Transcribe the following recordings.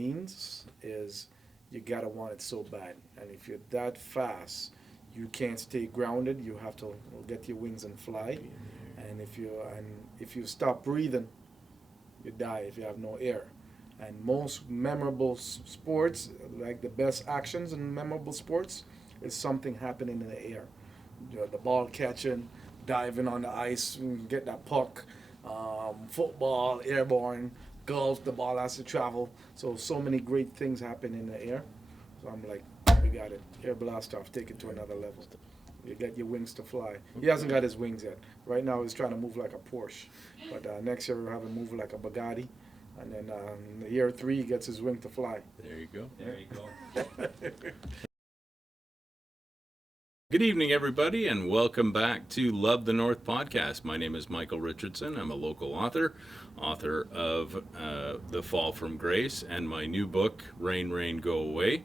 means is you gotta want it so bad. And if you're that fast, you can't stay grounded. You have to get your wings and fly. And if you stop breathing, you die if you have no air. And most memorable sports, like the best actions in memorable sports, is something happening in the air. The ball catching, diving on the ice, get that puck, football, airborne, golf, the ball has to travel. So many great things happen in the air. So I'm like, we got it. Air blast off, take it to another level. You get your wings to fly. He hasn't got his wings yet. Right now he's trying to move like a Porsche. But next year we'll have him move like a Bugatti. And then in year 3 he gets his wing to fly. There you go. There you go. Good evening, everybody, and welcome back to Love the North podcast. My name is Michael Richardson. I'm a local author of The Fall from Grace and my new book, Rain, Rain, Go Away.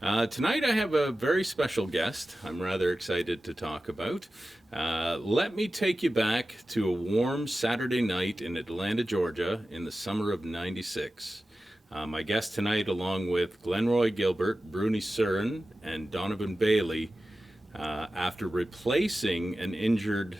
Tonight I have a very special guest I'm rather excited to talk about. Let me take you back to a warm Saturday night in Atlanta, Georgia in the summer of '96. My guest tonight, along with Glenroy Gilbert, Bruny Surin, and Donovan Bailey, after replacing an injured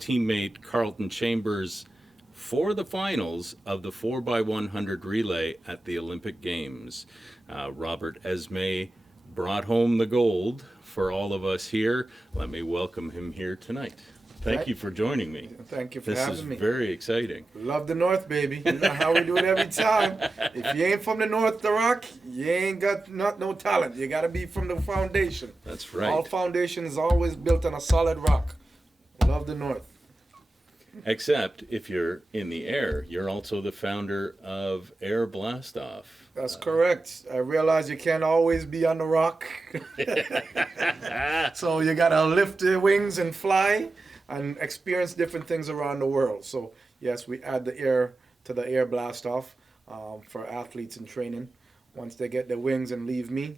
teammate Carlton Chambers for the finals of the 4x100 relay at the Olympic Games. Robert Esmie brought home the gold for all of us here. Let me welcome him here tonight. Thank you for joining me. Thank you for having me. This is very exciting. Love the North, baby. You know how we do it every time. If you ain't from the North, the Rock, you ain't got no talent. You got to be from the foundation. That's right. All foundation is always built on a solid rock. Love the North. Except if you're in the air, you're also the founder of Air Blastoff. That's correct. I realize you can't always be on the rock. So you got to lift the wings and fly and experience different things around the world. So yes, we add the air to the Air Blastoff for athletes in training. Once they get their wings and leave me,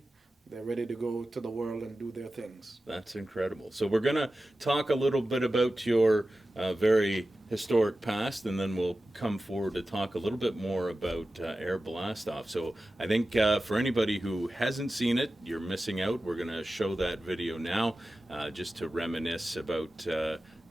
they're ready to go to the world and do their things. That's incredible. So we're going to talk a little bit about your very historic past, and then we'll come forward to talk a little bit more about Air Blastoff. So I think for anybody who hasn't seen it, you're missing out. We're going to show that video now just to reminisce about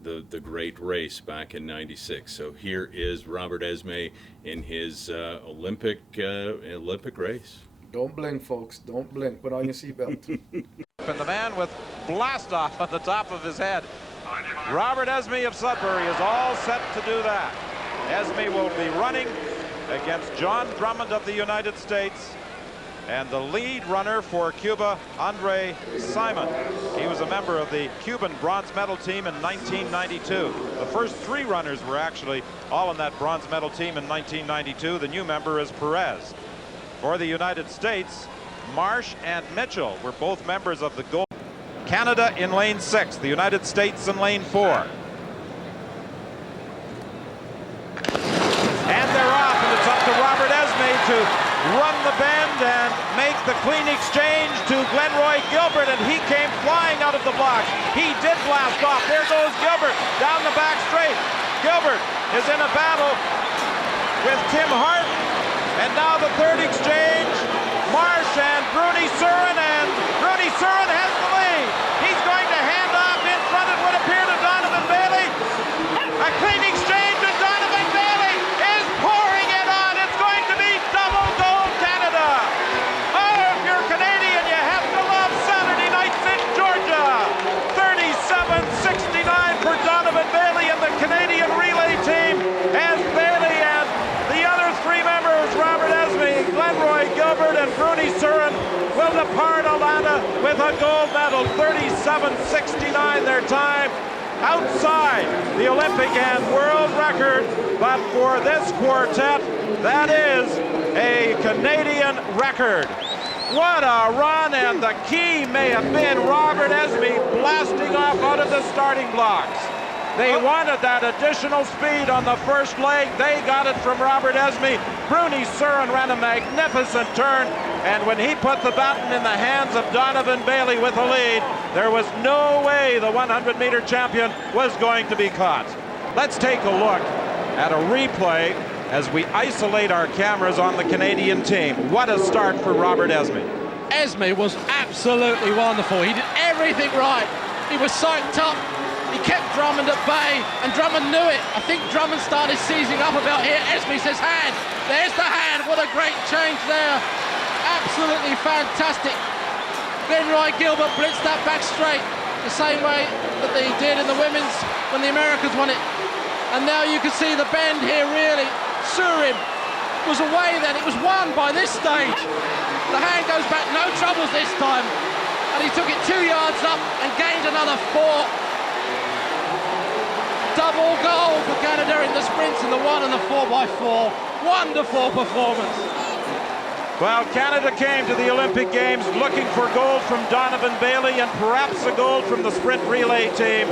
the great race back in '96. So here is Robert Esmie in his Olympic race. Don't blink, folks. Don't blink. Put on your seatbelt. And the man with Blastoff on the top of his head. Robert Esmie of Sudbury is all set to do that. Esmie will be running against John Drummond of the United States and the lead runner for Cuba, Andre Simon. He was a member of the Cuban bronze medal team in 1992. The first 3 runners were actually all in that bronze medal team in 1992. The new member is Perez. For the United States, Marsh and Mitchell were both members of the gold. Canada in lane 6, the United States in lane 4. And they're off, and it's up to Robert Esmie to run the bend and make the clean exchange to Glenroy Gilbert, and he came flying out of the blocks. He did blast off. There goes Gilbert down the back straight. Gilbert is in a battle with Tim Harden. And now the third exchange, Marsh and Bruny Surin, and Bruny Surin has the lead. He's going to hand off in front, it would appear, to Donovan Bailey. A clean exchange, and Donovan Bailey is pouring it on. It's going to be double gold Canada. Oh, if you're Canadian, you have to love Saturday nights in Georgia. 37-69 for Donovan Bailey and the Canadian relay team, as Bailey and the other 3 members, Robert Esmie, Glenroy Gilbert, and Bruny Surin, will depart Atlanta with a gold medal. 37-69 their time, outside the Olympic and world record. But for this quartet, that is a Canadian record. What a run, and the key may have been Robert Esmie blasting off out of the starting blocks. They wanted that additional speed on the first leg. They got it from Robert Esmie. Bruny Surin ran a magnificent turn, and when he put the baton in the hands of Donovan Bailey with the lead, there was no way the 100-meter champion was going to be caught. Let's take a look at a replay as we isolate our cameras on the Canadian team. What a start for Robert Esmie. Esmie was absolutely wonderful. He did everything right. He was psyched up. He kept Drummond at bay, and Drummond knew it. I think Drummond started seizing up about here. Esmie says hand. There's the hand. What a great change there. Absolutely fantastic. Glenroy Gilbert blitzed that back straight the same way that they did in the women's when the Americans won it. And now you can see the bend here, really. Surin was away then. It was won by this stage. The hand goes back, no troubles this time. And he took it 2 yards up and gained another 4. Double goal for Canada in the sprints in the 1 and the 4x4. Wonderful performance. Well, Canada came to the Olympic Games looking for gold from Donovan Bailey and perhaps a gold from the sprint relay team.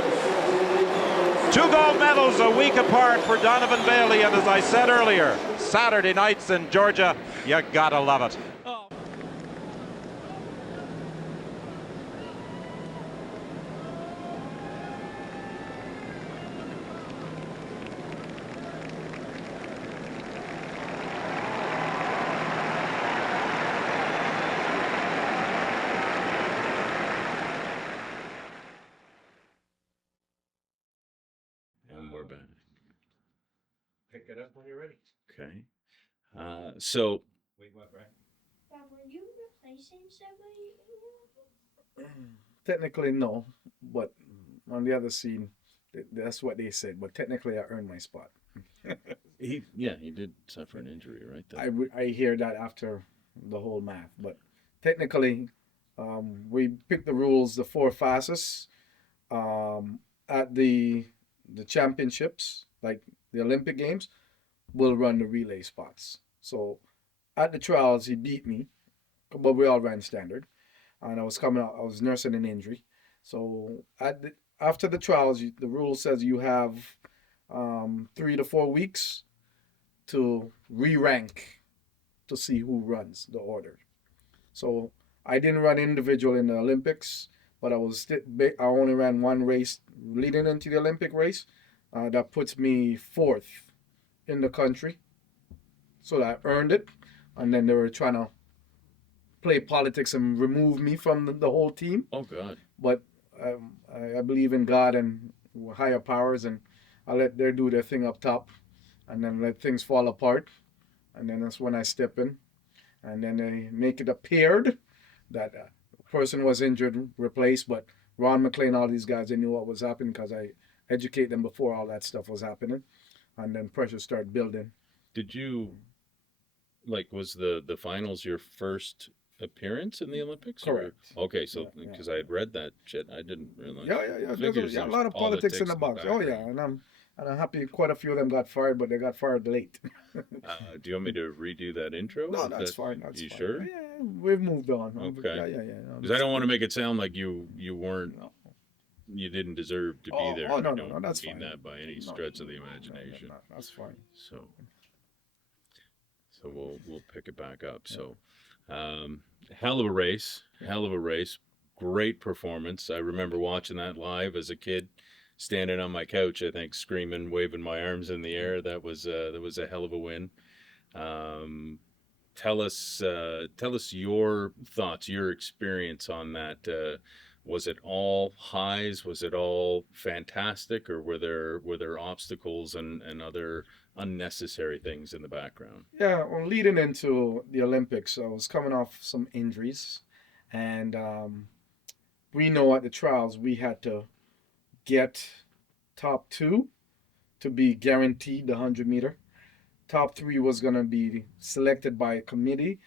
2 gold medals a week apart for Donovan Bailey, and as I said earlier, Saturday nights in Georgia, you gotta love it. And we're back. Pick it up when you're ready. Okay. So Wait, what, Brian? Were you replacing somebody? Technically, no, but on the other scene, that's what they said. But technically, I earned my spot. he did suffer an injury, right? I hear that after the whole math, but technically, we picked the rules, the 4 fastest at the championships, like the Olympic Games, will run the relay spots. So at the trials, he beat me, but we all ran standard, and I was coming out. I was nursing an injury, so after the trials, the rule says you have 3 to 4 weeks to re-rank to see who runs the order. So I didn't run individual in the Olympics, but I only ran 1 race leading into the Olympic race. That puts me 4th in the country. So I earned it. And then they were trying to play politics and remove me from the whole team. Oh, God. But I believe in God and higher powers, and I let them do their thing up top and then let things fall apart. And then that's when I step in. And then they make it appeared that a person was injured, replaced, but Ron McLean, all these guys, they knew what was happening because I educate them before all that stuff was happening. And then pressure started building. Did you, was the finals your first appearance in the Olympics? Correct. Okay, so because I had read that shit, I didn't realize. Yeah. There's a lot of politics in the box. Oh yeah, and I'm happy quite a few of them got fired, but they got fired late. Do you want me to redo that intro? No, that's fine. That's you fine. sure? Yeah, we've moved on. Okay. Yeah. Because I don't want to make it sound like you weren't. No. You didn't deserve to be there. Oh, no, I don't that's mean fine. that by any stretch of the imagination. No, that's fine. So we'll pick it back up. Yeah. So, hell of a race. Great performance. I remember watching that live as a kid, standing on my couch, I think, screaming, waving my arms in the air. That was a hell of a win. Tell us your thoughts, your experience on that. Was it all highs? Was it all fantastic, or were there obstacles and other unnecessary things in the background? Yeah, well, leading into the Olympics, I was coming off some injuries, and we know at the trials we had to get top 2 to be guaranteed the 100-meter. Top 3 was going to be selected by a committee,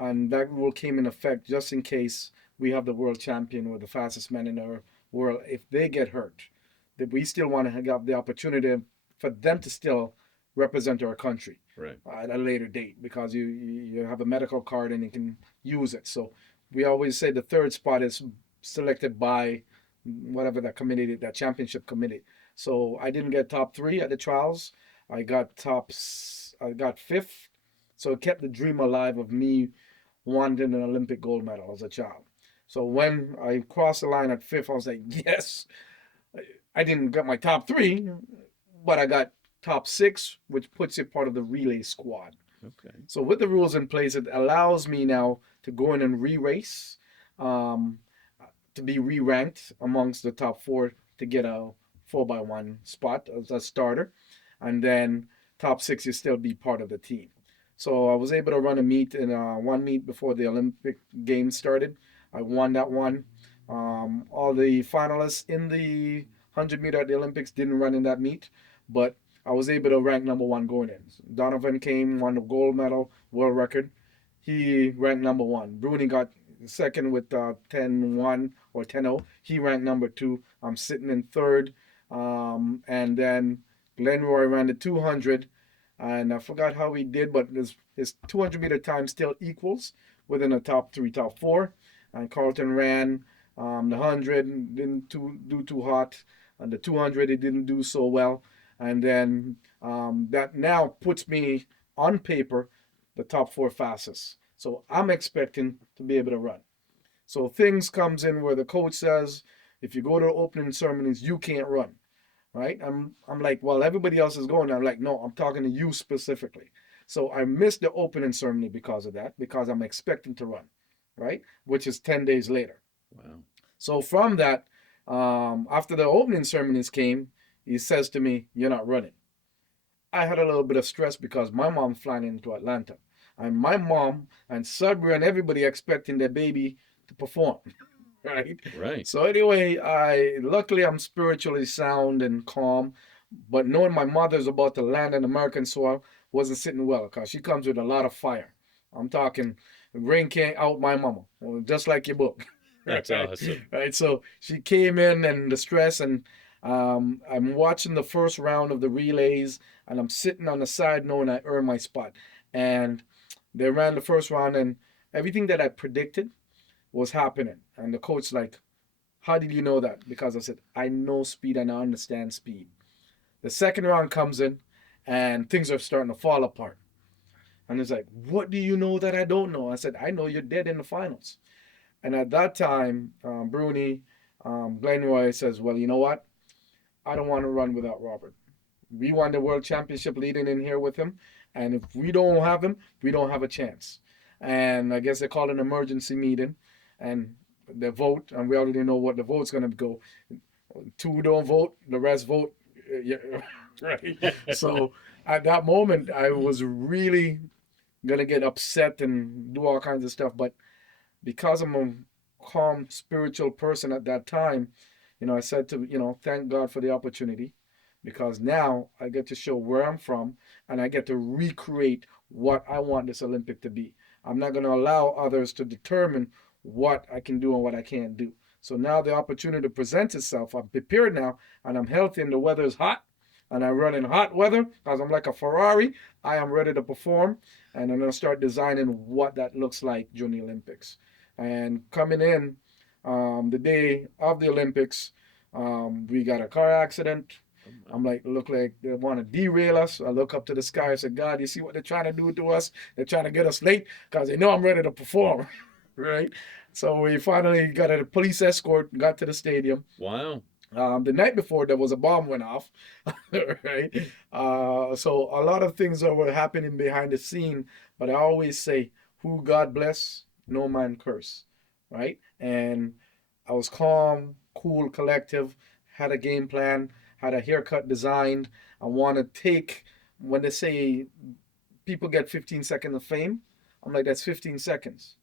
and that rule came in effect just in case we have the world champion or the fastest man in the world. If they get hurt, that we still want to have the opportunity for them to still represent our country at a later date, because you have a medical card and you can use it. So we always say the 3rd spot is selected by whatever that committee, that championship committee. So I didn't get top 3 at the trials. I got 5th. So it kept the dream alive of me wanting an Olympic gold medal as a child. So when I crossed the line at 5th, I was like, yes. I didn't get my top 3, but I got top 6, which puts you part of the relay squad. Okay. So with the rules in place, it allows me now to go in and re-race, to be re-ranked amongst the top 4 to get a 4x1 spot as a starter. And then top 6, you still be part of the team. So I was able to run a meet in one meet before the Olympic Games started. I won that one. All the finalists in the 100 meter at the Olympics didn't run in that meet, but I was able to rank number 1 going in. Donovan came, won the gold medal, world record. He ranked number 1. Bruny got second with 10-1 or 10-0. He ranked number 2. I'm sitting in third. And then Glenroy ran the 200. And I forgot how he did, but his 200 meter time still equals within the top 3, top 4. And Carlton ran the 100, didn't do too hot. And the 200, he didn't do so well. And then that now puts me on paper the top 4 fastest. So I'm expecting to be able to run. So things comes in where the coach says, if you go to the opening ceremonies, you can't run. Right? I'm like, well, everybody else is going. I'm like, no, I'm talking to you specifically. So I missed the opening ceremony because of that, because I'm expecting to run, right? Which is 10 days later. Wow. So from that, after the opening ceremonies came, he says to me, you're not running. I had a little bit of stress because my mom flying into Atlanta. And my mom and Sudbury and everybody expecting their baby to perform. Right. So anyway, luckily I'm spiritually sound and calm, but knowing my mother's about to land on American soil wasn't sitting well because she comes with a lot of fire. I'm talking rain can't out my mama, just like your book. That's awesome. Right. So she came in and the stress, and I'm watching the first round of the relays, and I'm sitting on the side knowing I earned my spot. And they ran the first round, and everything that I predicted was happening. And the coach like, how did you know that? Because I said, I know speed and I understand speed. The second round comes in and things are starting to fall apart. And he's like, what do you know that I don't know? I said, I know you're dead in the finals. And at that time, Bruny, Glenroy says, well, you know what? I don't want to run without Robert. We won the world championship leading in here with him. And if we don't have him, we don't have a chance. And I guess they called an emergency meeting. And they vote, and we already know what the vote's going to go. 2 don't vote, the rest vote. Yeah, right. So at that moment, I was really going to get upset and do all kinds of stuff. But because I'm a calm, spiritual person at that time, I said to, thank God for the opportunity, because now I get to show where I'm from, and I get to recreate what I want this Olympic to be. I'm not going to allow others to determine what I can do and what I can't do. So now the opportunity presents itself. I'm prepared now, and I'm healthy, and the weather is hot, and I run in hot weather because I'm like a Ferrari. I am ready to perform, and I'm going to start designing what that looks like during the Olympics. And coming in the day of the Olympics, we got a car accident. I'm like, look like they want to derail us. I look up to the sky and say, God, you see what they're trying to do to us? They're trying to get us late because they know I'm ready to perform. Right? So we finally got a police escort, got to the stadium. Wow. The night before, there was a bomb went off. Right? So a lot of things that were happening behind the scene, but I always say, who God bless, no man curse. Right? And I was calm, cool, collective, had a game plan, had a haircut designed. I want to take, when they say people get 15 seconds of fame, I'm like, that's 15 seconds.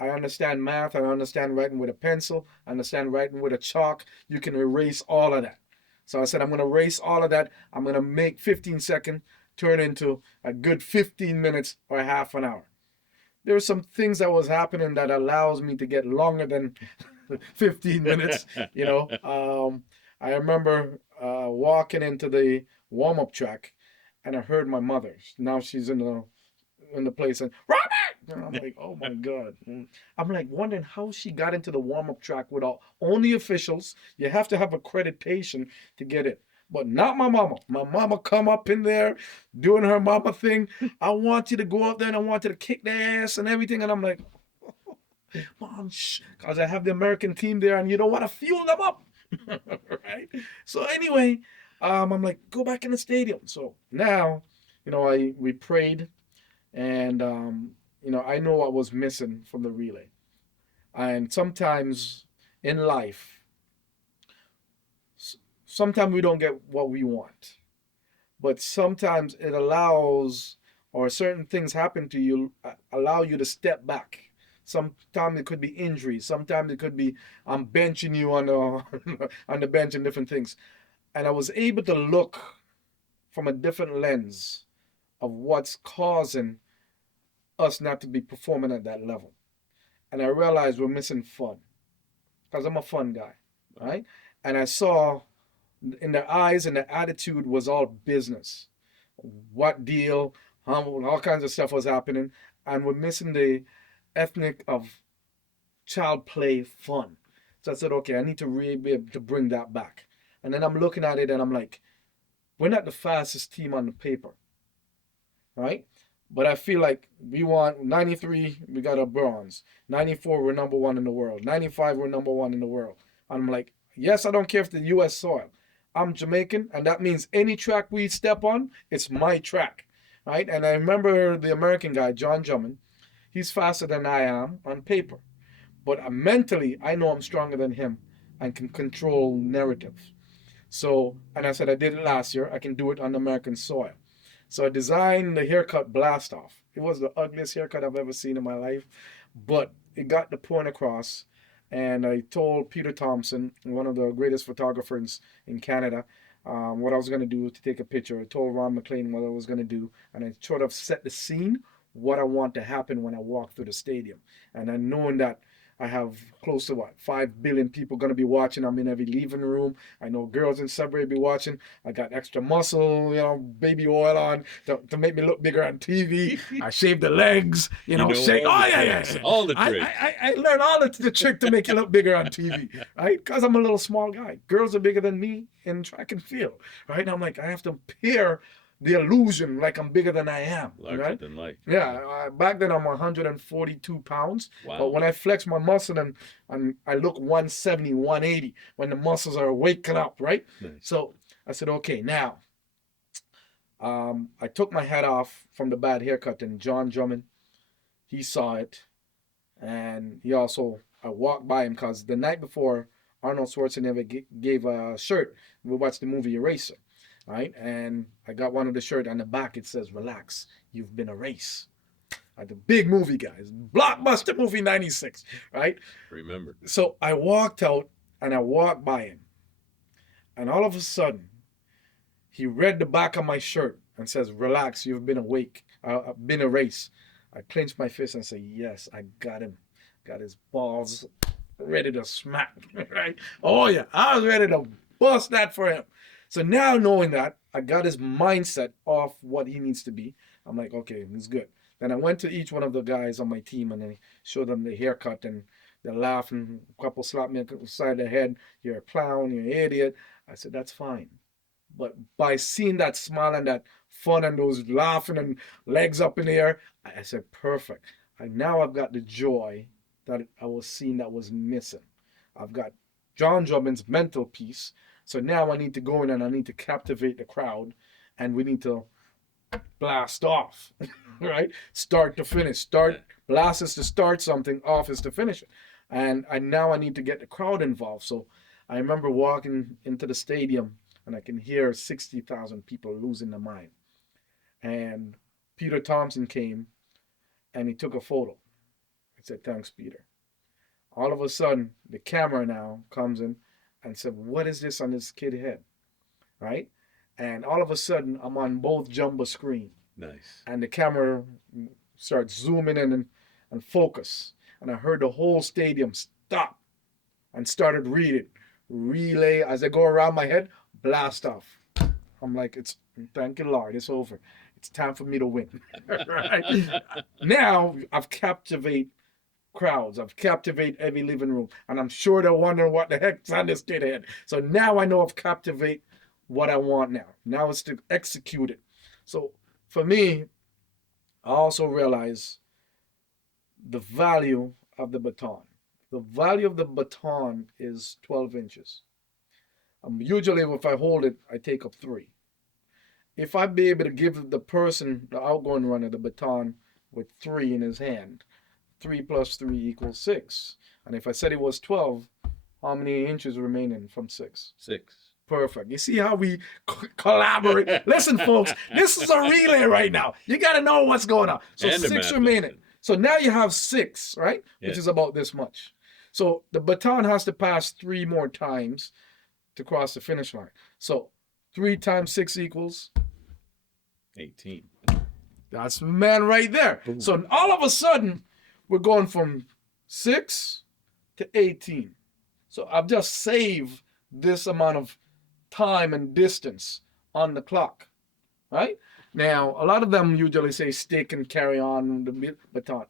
I understand math. I understand writing with a pencil. I understand writing with a chalk. You can erase all of that. So I said, I'm going to erase all of that. I'm going to make 15 seconds turn into a good 15 minutes or a half an hour. There were some things that was happening that allows me to get longer than 15 minutes. I remember walking into the warm-up track, and I heard my mother. Now she's in the place, and Robert! And I'm like, oh my God. I'm like wondering how she got into the warm-up track without only officials. You have to have accreditation to get it. But not my mama. My mama come up in there doing her mama thing. I want you to go up there and I want you to kick their ass and everything. And I'm like, Mom, shh. Because I have the American team there and you don't want to fuel them up. Right? So anyway, I'm like, go back in the stadium. So now, we prayed, and I know what was missing from the relay. And sometimes in life, sometimes we don't get what we want, but sometimes it allows, or certain things happen to you, allow you to step back. Sometimes it could be injuries. Sometimes it could be I'm benching you on the on the bench and different things. And I was able to look from a different lens of what's causing us not to be performing at that level. And I realized we're missing fun, because I'm a fun guy, right? And I saw in their eyes and their attitude was all business. What deal? All kinds of stuff was happening, and we're missing the ethnic of child play fun. So I said, okay, I need to really be able to bring that back. And then I'm looking at it and I'm like, we're not the fastest team on the paper, right? But I feel like we want 93, we got a bronze. 94, we're number one in the world. 95, we're number one in the world. I'm like, yes, I don't care if the U.S. soil. I'm Jamaican, and that means any track we step on, it's my track, right? And I remember the American guy, John Drummond, he's faster than I am on paper. But mentally, I know I'm stronger than him and can control narratives. So, and I said, I did it last year. I can do it on American soil. So I designed the haircut blast off. It was the ugliest haircut I've ever seen in my life, but it got the point across. And I told Peter Thompson, one of the greatest photographers in Canada, what I was going to do to take a picture. I told Ron McLean what I was going to do, and I sort of set the scene, what I want to happen when I walk through the stadium. And then knowing that I have close to 5 billion people going to be watching. I'm in every living room. I know girls in Subway be watching. I got extra muscle, baby oil on to make me look bigger on TV. I shave the legs, shake. Oh yeah. All the tricks. I learned all the trick to make you look bigger on TV, right? Because I'm a little small guy. Girls are bigger than me in track and field, right? And I'm like, I have to pair the illusion like I'm bigger than I am. Larger than life. Yeah, back then I'm 142 pounds. Wow. But when I flex my muscle and I look 170, 180, when the muscles are waking up, right? Nice. So I said, okay, now, I took my hat off from the bad haircut, and John Drummond, he saw it. And I walked by him because the night before, Arnold Schwarzenegger gave a shirt. We watched the movie Eraser. Right, and I got one of the shirt on the back. It says, "Relax, you've been erased." The big movie, guys, blockbuster movie '96, right? Remember. So I walked out and I walked by him, and all of a sudden, he read the back of my shirt and says, "Relax, you've been been erased." I clenched my fist and said, "Yes, I got him. Got his balls ready to smack." Right? Oh yeah, I was ready to bust that for him. So now knowing that, I got his mindset off what he needs to be. I'm like, okay, he's good. Then I went to each one of the guys on my team and I showed them the haircut, and they're laughing. A couple slapped me on the side of the head. "You're a clown, you're an idiot." I said, that's fine. But by seeing that smile and that fun and those laughing and legs up in the air, I said, perfect. Now I've got the joy that I was seeing that was missing. I've got John Drummond's mental piece. So now I need to go in and I need to captivate the crowd, and we need to blast off, right? Start to finish. Blast is to start something, off is to finish it. And now I need to get the crowd involved. So I remember walking into the stadium and I can hear 60,000 people losing their mind. And Peter Thompson came and he took a photo. I said, "Thanks, Peter." All of a sudden, the camera now comes in and said, "What is this on this kid's head?" Right? And all of a sudden, I'm on both jumbo screen. Nice. And the camera starts zooming in and focus. And I heard the whole stadium stop and started reading. Relay, as I go around my head, blast off. I'm like, thank you, Lord, it's over. It's time for me to win. Right? Now, I've captivated crowds. I've captivated every living room. And I'm sure they're wondering what the heck's on this kid's head. So now I know I've captivated what I want now. Now it's to execute it. So for me, I also realize the value of the baton. The value of the baton is 12 inches. Usually if I hold it, I take up 3. If I be able to give the person, the outgoing runner, the baton with 3 in his hand, 3 plus 3 equals 6. And if I said it was 12, how many inches remaining from 6? 6. Perfect. You see how we collaborate? Listen, folks, this is a relay right now. You got to know what's going on. So And a 6 math remaining. lesson. So now you have 6, right? Yeah. Which is about this much. So the baton has to pass 3 more times to cross the finish line. So 3 times 6 equals? 18. That's the man right there. Boom. So all of a sudden, we're going from 6 to 18. So I've just saved this amount of time and distance on the clock, right? Now, a lot of them usually say stick and carry on the baton.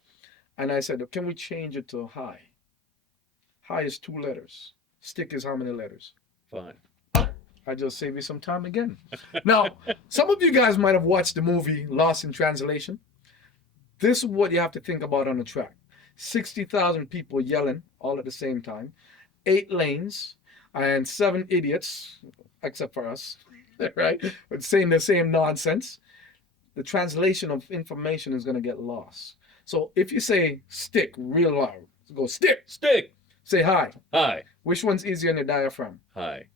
And I said, can we change it to high? High is 2 letters. Stick is how many letters? 5. I just saved you some time again. Now, some of you guys might have watched the movie Lost in Translation. This is what you have to think about on the track. 60,000 people yelling all at the same time, 8 lanes, and 7 idiots, except for us, right? But saying the same nonsense. The translation of information is going to get lost. So if you say stick real loud, go stick. Stick. Say high. High. Which one's easier in the diaphragm? High.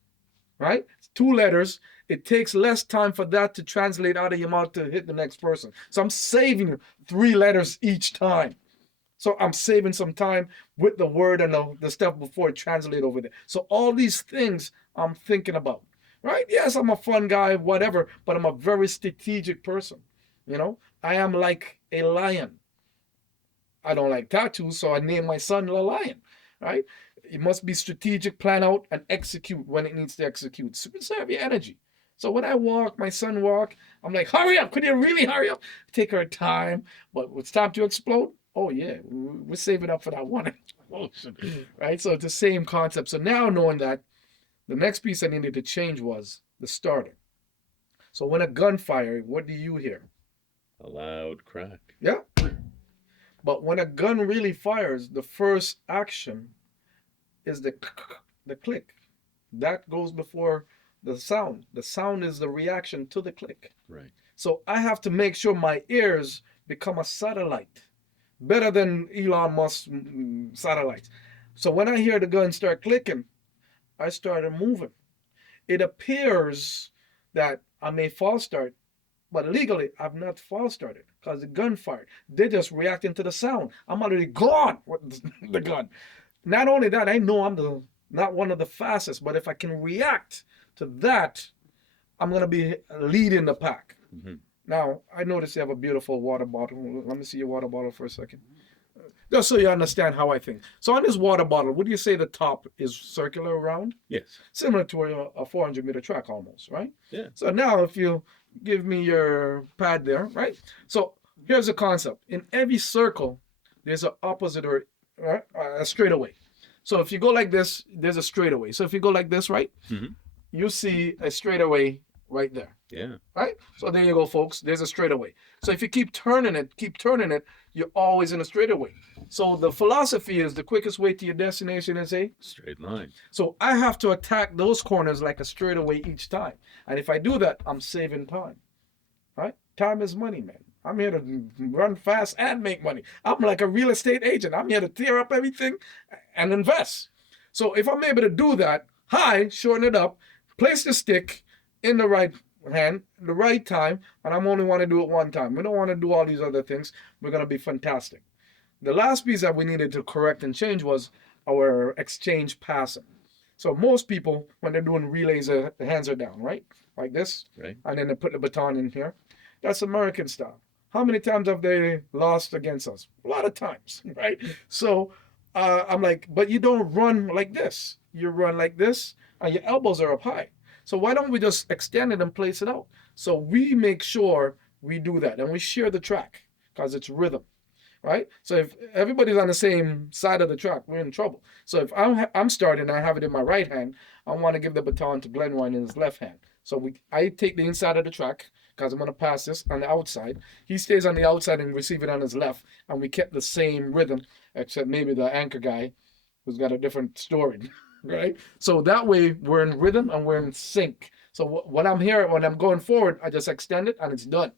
Right? It's 2 letters. It takes less time for that to translate out of your mouth to hit the next person. So I'm saving 3 letters each time. So I'm saving some time with the word and the stuff before it translate over there. So all these things I'm thinking about, right? Yes, I'm a fun guy, whatever, but I'm a very strategic person. You know, I am like a lion. I don't like tattoos, so I named my son a lion, right? It must be strategic, plan out, and execute when it needs to execute. Preserve your energy. So when I walk, my son walk, I'm like, hurry up. Could you really hurry up? Take our time. But when it's time to explode, oh yeah, we're saving up for that one explosion, right? So it's the same concept. So now knowing that, the next piece I needed to change was the starting. So when a gun fires, what do you hear? A loud crack. Yeah. But when a gun really fires, the first action is the click. That goes before the sound. The sound is the reaction to the click. Right. So I have to make sure my ears become a satellite. Better than Elon Musk satellites. So when I hear the gun start clicking, I started moving. It appears that I may false start, but legally I've not false started because the gun fired. They're just reacting to the sound. I'm already gone with the gun. Not only that, I know I'm not one of the fastest, but if I can react to that, I'm going to be leading the pack. Mm-hmm. Now, I notice you have a beautiful water bottle. Let me see your water bottle for a second. Just so you understand how I think. So on this water bottle, would you say the top is circular around? Yes. Similar to a 400-meter track almost, right? Yeah. So now if you give me your pad there, right? So here's the concept. In every circle, there's an opposite or a straightaway. So if you go like this, there's a straightaway. So if you go like this, right? Mm-hmm. You see a straightaway right there. Yeah. Right? So there you go, folks. There's a straightaway. So if you keep turning it, you're always in a straightaway. So the philosophy is the quickest way to your destination is a straight line. So I have to attack those corners like a straightaway each time. And if I do that, I'm saving time. Right? Time is money, man. I'm here to run fast and make money. I'm like a real estate agent. I'm here to tear up everything and invest. So if I'm able to do that, high, shorten it up, place the stick in the right hand, the right time, and I'm only want to do it one time. We don't want to do all these other things. We're going to be fantastic. The last piece that we needed to correct and change was our exchange passing. So most people, when they're doing relays, the hands are down, right? Like this. Right. And then they put the baton in here. That's American style. How many times have they lost against us? A lot of times, right? So I'm like, but you don't run like this. You run like this, and your elbows are up high. So why don't we just extend it and place it out? So we make sure we do that, and we share the track because it's rhythm, right? So if everybody's on the same side of the track, we're in trouble. So if I'm starting, I have it in my right hand, I want to give the baton to Glenroy in his left hand. So I take the inside of the track because I'm going to pass this on the outside. He stays on the outside and receive it on his left, and we kept the same rhythm, except maybe the anchor guy who's got a different story. right? So that way we're in rhythm and we're in sync. So when I'm here, when I'm going forward, I just extend it and it's done.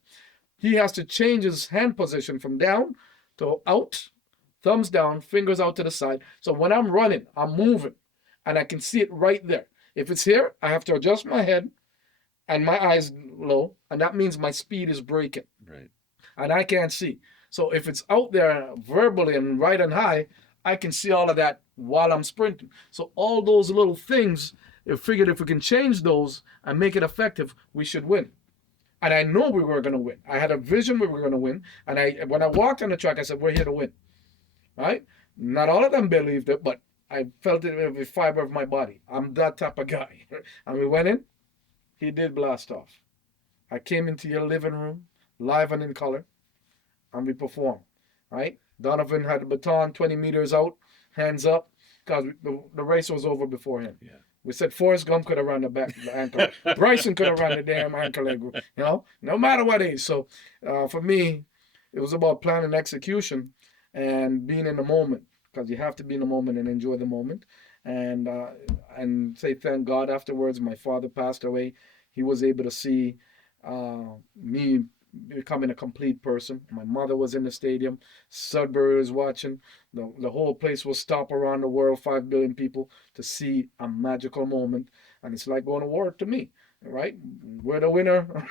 He has to change his hand position from down to out, thumbs down, fingers out to the side. So when I'm running, I'm moving and I can see it right there. If it's here, I have to adjust my head and my eyes low, and that means my speed is breaking. Right. And I can't see. So if it's out there verbally and right and high, I can see all of that while I'm sprinting. So all those little things, I figured if we can change those and make it effective, we should win. And I know we were going to win. I had a vision we were going to win. And when I walked on the track, I said, we're here to win. Right? Not all of them believed it, but I felt it in every fiber of my body. I'm that type of guy. And we went in. He did blast off. I came into your living room, live and in color, and we performed. Right? Donovan had the baton 20 meters out, hands up, because the race was over before him. Yeah. We said Forrest Gump could have run the ankle. Bryson could have run the damn ankle leg, no matter what age. So for me, it was about plan and execution and being in the moment, because you have to be in the moment and enjoy the moment. And say thank God afterwards. My father passed away. He was able to see me becoming a complete person. My mother was in the stadium. Sudbury was watching. The whole place will stop around the world, 5 billion people, to see a magical moment. And it's like going to war to me, right? We're the winner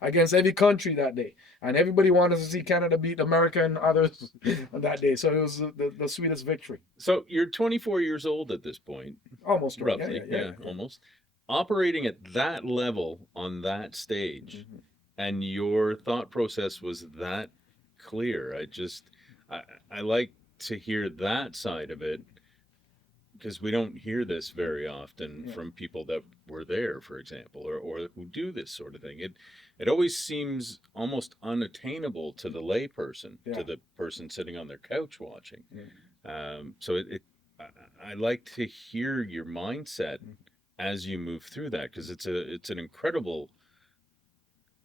against every country that day. And everybody wanted to see Canada beat America and others that day. So it was the sweetest victory. So you're 24 years old at this point. Almost. Right. Roughly, Yeah. Almost. Operating at that level on that stage. Mm-hmm. And your thought process was that clear. I like to hear that side of it, because we don't hear this very often from people that were there, for example, or who do this sort of thing. It always seems almost unattainable to the lay person, to the person sitting on their couch watching. So I like to hear your mindset as you move through that, because it's an incredible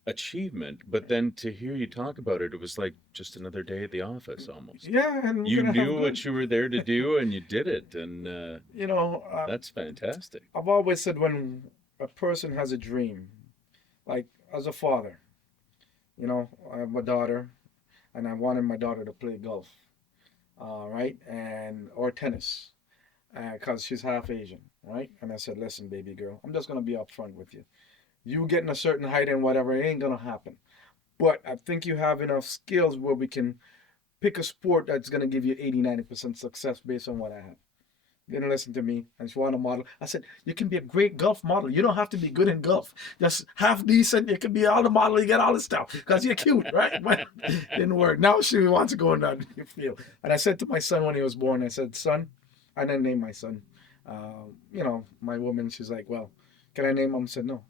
achievement. But then to hear you talk about it, it was like just another day at the office almost. Yeah, and you knew what you were there to do, and you did it, and that's fantastic. I've always said, when a person has a dream, like as a father, I have a daughter, and I wanted my daughter to play golf, right, or tennis, because she's half Asian, right? And I said, listen, baby girl, I'm just gonna be upfront with you. You getting a certain height and whatever, it ain't gonna happen. But I think you have enough skills where we can pick a sport that's gonna give you 80-90% success based on what I have. You didn't listen to me, and she wanted a model. I said, you can be a great golf model. You don't have to be good in golf. Just half decent. You can be all the model. You get all the stuff because you're cute, right? But it didn't work. Now she wants to go in that field. And I said to my son when he was born, I said, son, I didn't name my son. My woman, she's like, well, can I name him? I said, no.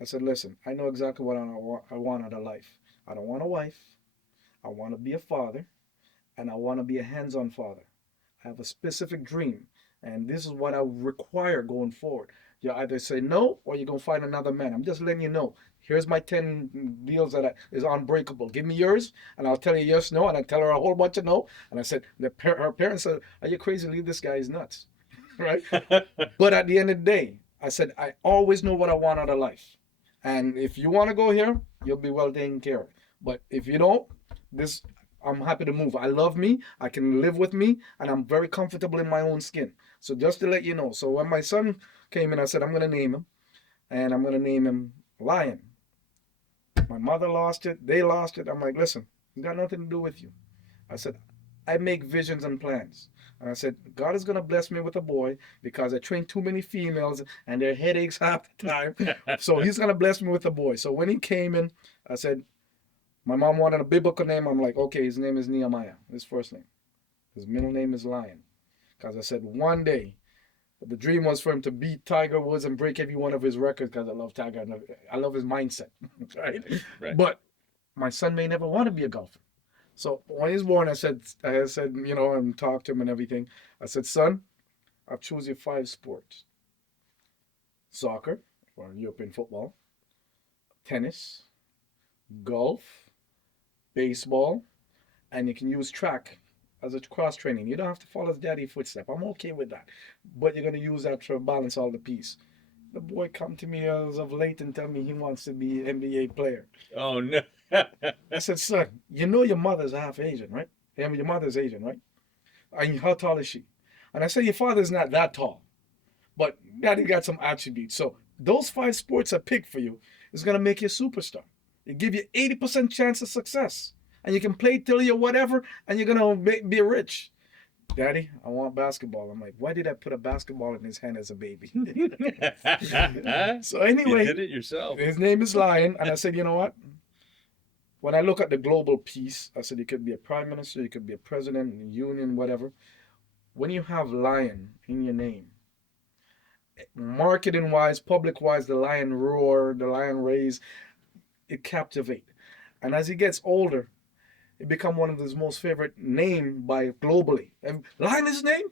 I said, listen, I know exactly what I want out of life. I don't want a wife. I want to be a father, and I want to be a hands-on father. I have a specific dream, and this is what I require going forward. You either say no, or you're going to find another man. I'm just letting you know. Here's my 10 deals that is unbreakable. Give me yours, and I'll tell you yes, no, and I tell her a whole bunch of no. And I said, her parents said, are you crazy? Leave this guy, he's nuts, right? But at the end of the day, I said, I always know what I want out of life. And if you want to go here, you'll be well taken care of. But if you don't, I'm happy to move. I love me. I can live with me. And I'm very comfortable in my own skin. So just to let you know. So when my son came in, I said, I'm going to name him. And I'm going to name him Lion. My mother lost it. They lost it. I'm like, listen, it got nothing to do with you. I said, I make visions and plans. And I said, God is going to bless me with a boy because I train too many females and their headaches half the time. So he's going to bless me with a boy. So when he came in, I said, my mom wanted a biblical name. I'm like, okay, his name is Nehemiah, his first name. His middle name is Lion. Because I said one day, the dream was for him to beat Tiger Woods and break every one of his records, because I love Tiger. And I love his mindset, right? But my son may never want to be a golfer. So when he's born, I said, and talked to him and everything. I said, son, I've chosen 5 sports. Soccer, or European football, tennis, golf, baseball, and you can use track as a cross training. You don't have to follow his daddy's footstep. I'm okay with that. But you're gonna use that to balance all the piece. The boy come to me as of late and tell me he wants to be an NBA player. Oh no. I said, son, you know your mother's half Asian, right? Yeah, your mother's Asian, right? And how tall is she? And I said, your father's not that tall, but daddy got some attributes. So those 5 sports I picked for you is gonna make you a superstar. It give you 80% chance of success. And you can play till you're whatever, and you're gonna be rich. Daddy, I want basketball. I'm like, why did I put a basketball in his hand as a baby? So anyway, you did it yourself. his name is Lion, and I said, you know what? When I look at the global piece, I said you could be a prime minister, you could be a president, a union, whatever. When you have Lion in your name, marketing-wise, public-wise, the Lion roar, the Lion raise, it captivates. And as he gets older, it become one of his most favorite name by globally. And Lion is his name?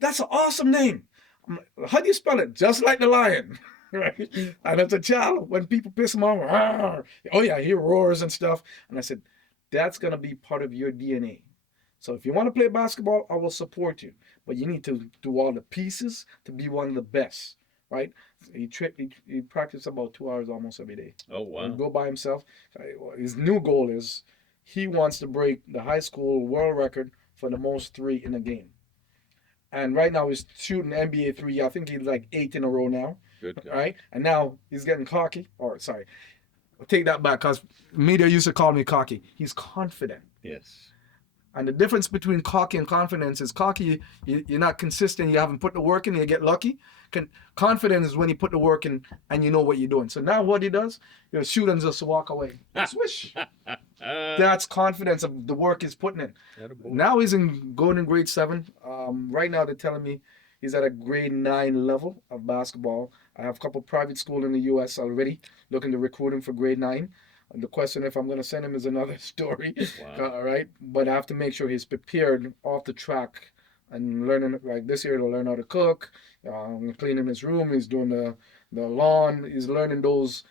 That's an awesome name. I'm like, how do you spell it? Just like the lion, right? And as a child, when people piss him off, "Rawr," oh yeah, he roars and stuff. And I said, that's gonna be part of your DNA. So if you want to play basketball, I will support you. But you need to do all the pieces to be one of the best, right? He practiced about 2 hours almost every day. Oh wow. He'd go by himself. His new goal is he wants to break the high school world record for the most 3 in a game. And right now he's shooting NBA 3. I think he's like 8 in a row now. Good guy. Right? And now he's getting cocky. Or sorry, I'll take that back because media used to call me cocky. He's confident. Yes. And the difference between cocky and confidence is cocky, you're not consistent, you haven't put the work in, you get lucky. Confidence is when you put the work in and you know what you're doing. So now what he does, he'll shoot and just walk away. Swish. That's confidence of the work he's putting in. Now he's going in grade 7. Right now they're telling me he's at a grade 9 level of basketball. I have a couple private schools in the U.S. already looking to recruit him for grade 9. And the question if I'm going to send him is another story. Wow. All right. But I have to make sure he's prepared off the track and learning, like this year, to learn how to cook, cleaning his room. He's doing the lawn. He's learning those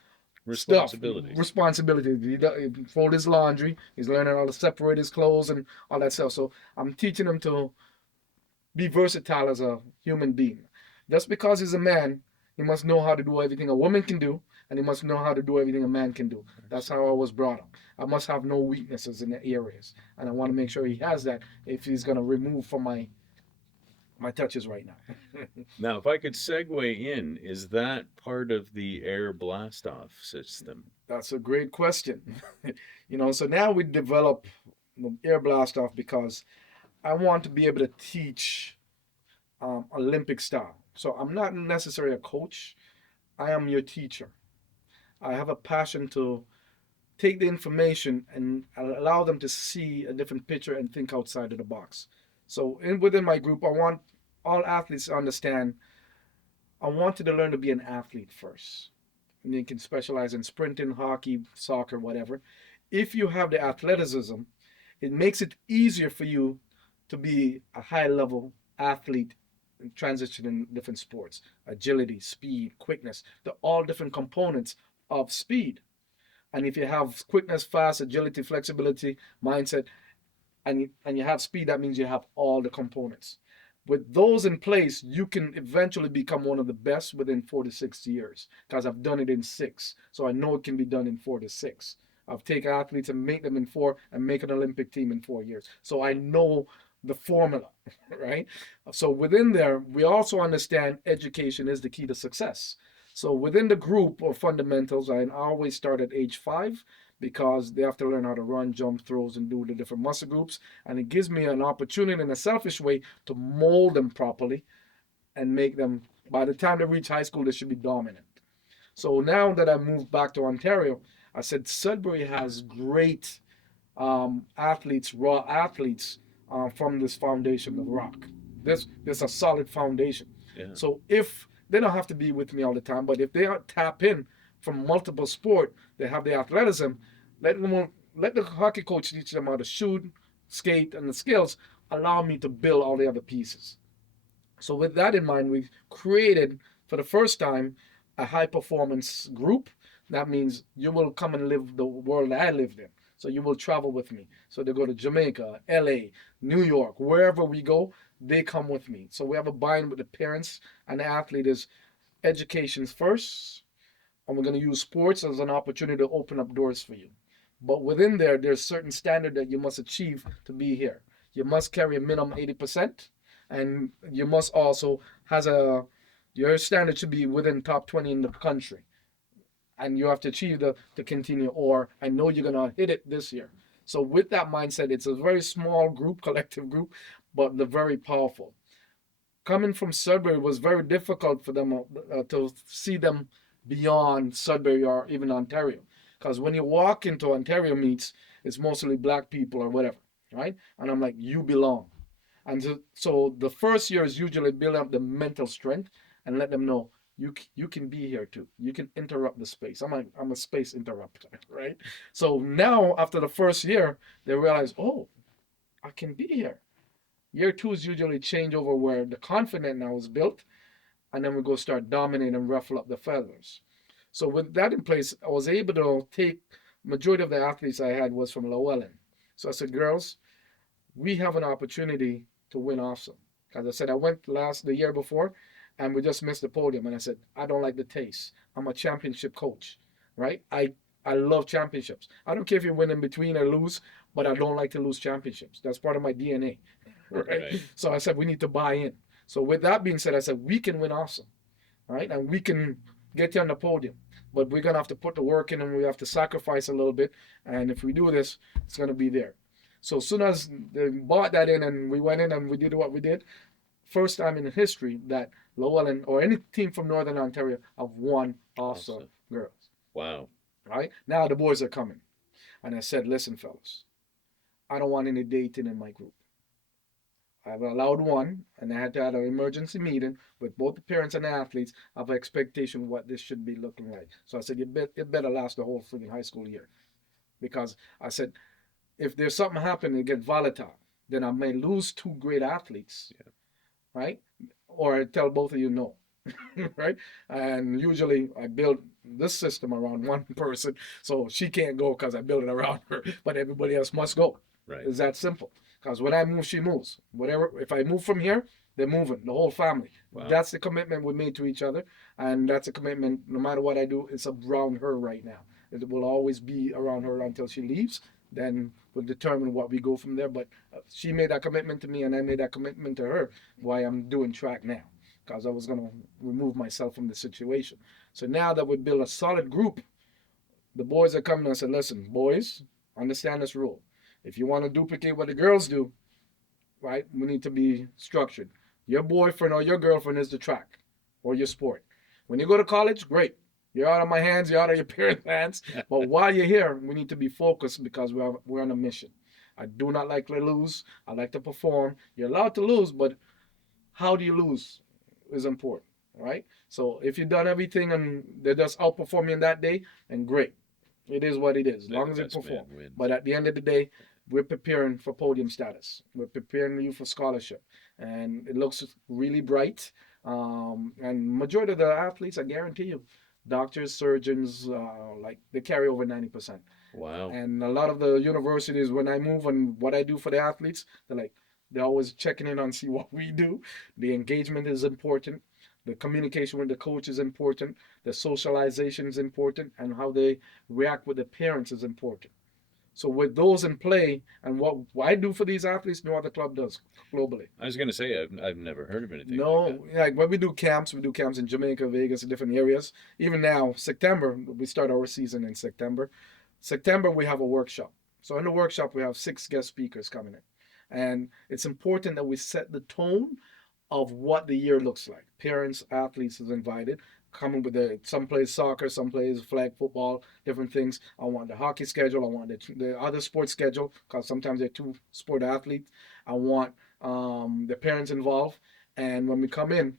Responsibilities. Responsibilities. He fold his laundry. He's learning how to separate his clothes and all that stuff. So I'm teaching him to be versatile as a human being. Just because he's a man, he must know how to do everything a woman can do, and he must know how to do everything a man can do. That's how I was brought up. I must have no weaknesses in the areas, and I want to make sure he has that if he's going to remove from my touches right now. Now, if I could segue in, is that part of the air blast-off system? That's a great question. So now we develop the air blast off because I want to be able to teach Olympic style. So I'm not necessarily a coach. I am your teacher. I have a passion to take the information and allow them to see a different picture and think outside of the box. So within my group, I want all athletes to understand I wanted to learn to be an athlete first. And you can specialize in sprinting, hockey, soccer, whatever. If you have the athleticism, it makes it easier for you to be a high-level athlete and transition in different sports. Agility, speed, quickness, they're all different components of speed. And if you have quickness, fast, agility, flexibility, mindset, and you have speed, that means you have all the components. With those in place, you can eventually become one of the best within 4 to 6 years, because I've done it in 6. So I know it can be done in 4 to 6. I've taken athletes and make them in 4 and make an Olympic team in 4 years. So I know the formula, right? So within there, we also understand education is the key to success. So within the group of fundamentals, I always start at age 5 because they have to learn how to run, jump, throws, and do the different muscle groups. And it gives me an opportunity in a selfish way to mold them properly and make them, by the time they reach high school, they should be dominant. So now that I moved back to Ontario, I said Sudbury has great athletes, raw athletes from this foundation of rock. There's a solid foundation. Yeah. So if they don't have to be with me all the time, but if they tap in from multiple sport, they have the athleticism, let the hockey coach teach them how to shoot, skate, and the skills, allow me to build all the other pieces. So with that in mind, we created, for the first time, a high-performance group. That means you will come and live the world that I lived in. So you will travel with me. So they go to Jamaica, LA, New York, wherever we go, they come with me. So we have a bind with the parents and the athlete is education's first, and we're going to use sports as an opportunity to open up doors for you. But within there, there's certain standard that you must achieve to be here. You must carry a minimum 80%, and you must also your standard should be within top 20 in the country, and you have to achieve to continue. Or I know you're gonna hit it this year. So with that mindset, it's a very small group, collective group, but they're very powerful. Coming from Sudbury was very difficult for them to see them beyond Sudbury or even Ontario. Because when you walk into Ontario meets, it's mostly black people or whatever, right? And I'm like, you belong. And so the first year is usually building up the mental strength and let them know you can be here too. You can interrupt the space. I'm a space interrupter, right? So now after the first year, they realize, oh, I can be here. Year two is usually change over where the confidence now is built, and then we go start dominating and ruffle up the feathers. So with that in place, I was able to take majority of the athletes I had was from Llewellyn. So I said, girls, we have an opportunity to win awesome. As I said, I went the year before, and we just missed the podium. And I said, I don't like the taste. I'm a championship coach, right? I love championships. I don't care if you win in between or lose, but I don't like to lose championships. That's part of my DNA, right? So I said, we need to buy in. So with that being said, I said, we can win awesome, right? And we can get you on the podium. But we're going to have to put the work in and we have to sacrifice a little bit. And if we do this, it's going to be there. So as soon as they bought that in and we went in and we did what we did, first time in history that Llewellyn or any team from Northern Ontario have won awesome girls. Wow. Right? Now the boys are coming. And I said, listen, fellas, I don't want any dating in my group. I've allowed one, and I had to have an emergency meeting with both the parents and the athletes of expectation what this should be looking like. So I said, it better last the whole freaking high school year. Because I said, if there's something happening to get volatile, then I may lose two great athletes, right? Or I tell both of you no, right? And usually I build this system around one person, so she can't go because I build it around her, but everybody else must go. Right. It's that simple. Because when I move, she moves. Whatever, if I move from here, they're moving, the whole family. Wow. That's the commitment we made to each other, and that's a commitment. No matter what I do, it's around her right now. It will always be around her until she leaves. Then we'll determine what we go from there. But she made that commitment to me, and I made that commitment to her. Why I'm doing track now, because I was going to remove myself from the situation. So now that we build a solid group, the boys are coming and I said, listen, boys, understand this rule. If you want to duplicate what the girls do, right, we need to be structured. Your boyfriend or your girlfriend is the track or your sport. When you go to college, great. You're out of my hands, you're out of your parents' hands. But while you're here, we need to be focused because we're on a mission. I do not like to lose. I like to perform. You're allowed to lose, but how do you lose is important, right? So if you've done everything and they just outperform you in that day, then great. It is what it is, as long as you perform. But at the end of the day, we're preparing for podium status. We're preparing you for scholarship. And it looks really bright. And majority of the athletes, I guarantee you, doctors, surgeons, they carry over 90%. Wow. And a lot of the universities, when I move and what I do for the athletes, they're always checking in on see what we do. The engagement is important. The communication with the coach is important. The socialization is important. And how they react with the parents is important. So with those in play, and what I do for these athletes, no other club does globally. I was going to say, I've never heard of anything like that. Like when we do camps in Jamaica, Vegas, different areas. Even now, September, we start our season in September. September, we have a workshop. So in the workshop, we have 6 guest speakers coming in. And it's important that we set the tone of what the year looks like. Parents, athletes is invited. Coming with some plays soccer, some plays flag football, different things. I want the hockey schedule. I want the other sports schedule because sometimes they're 2 sport athletes. I want the parents involved. And when we come in,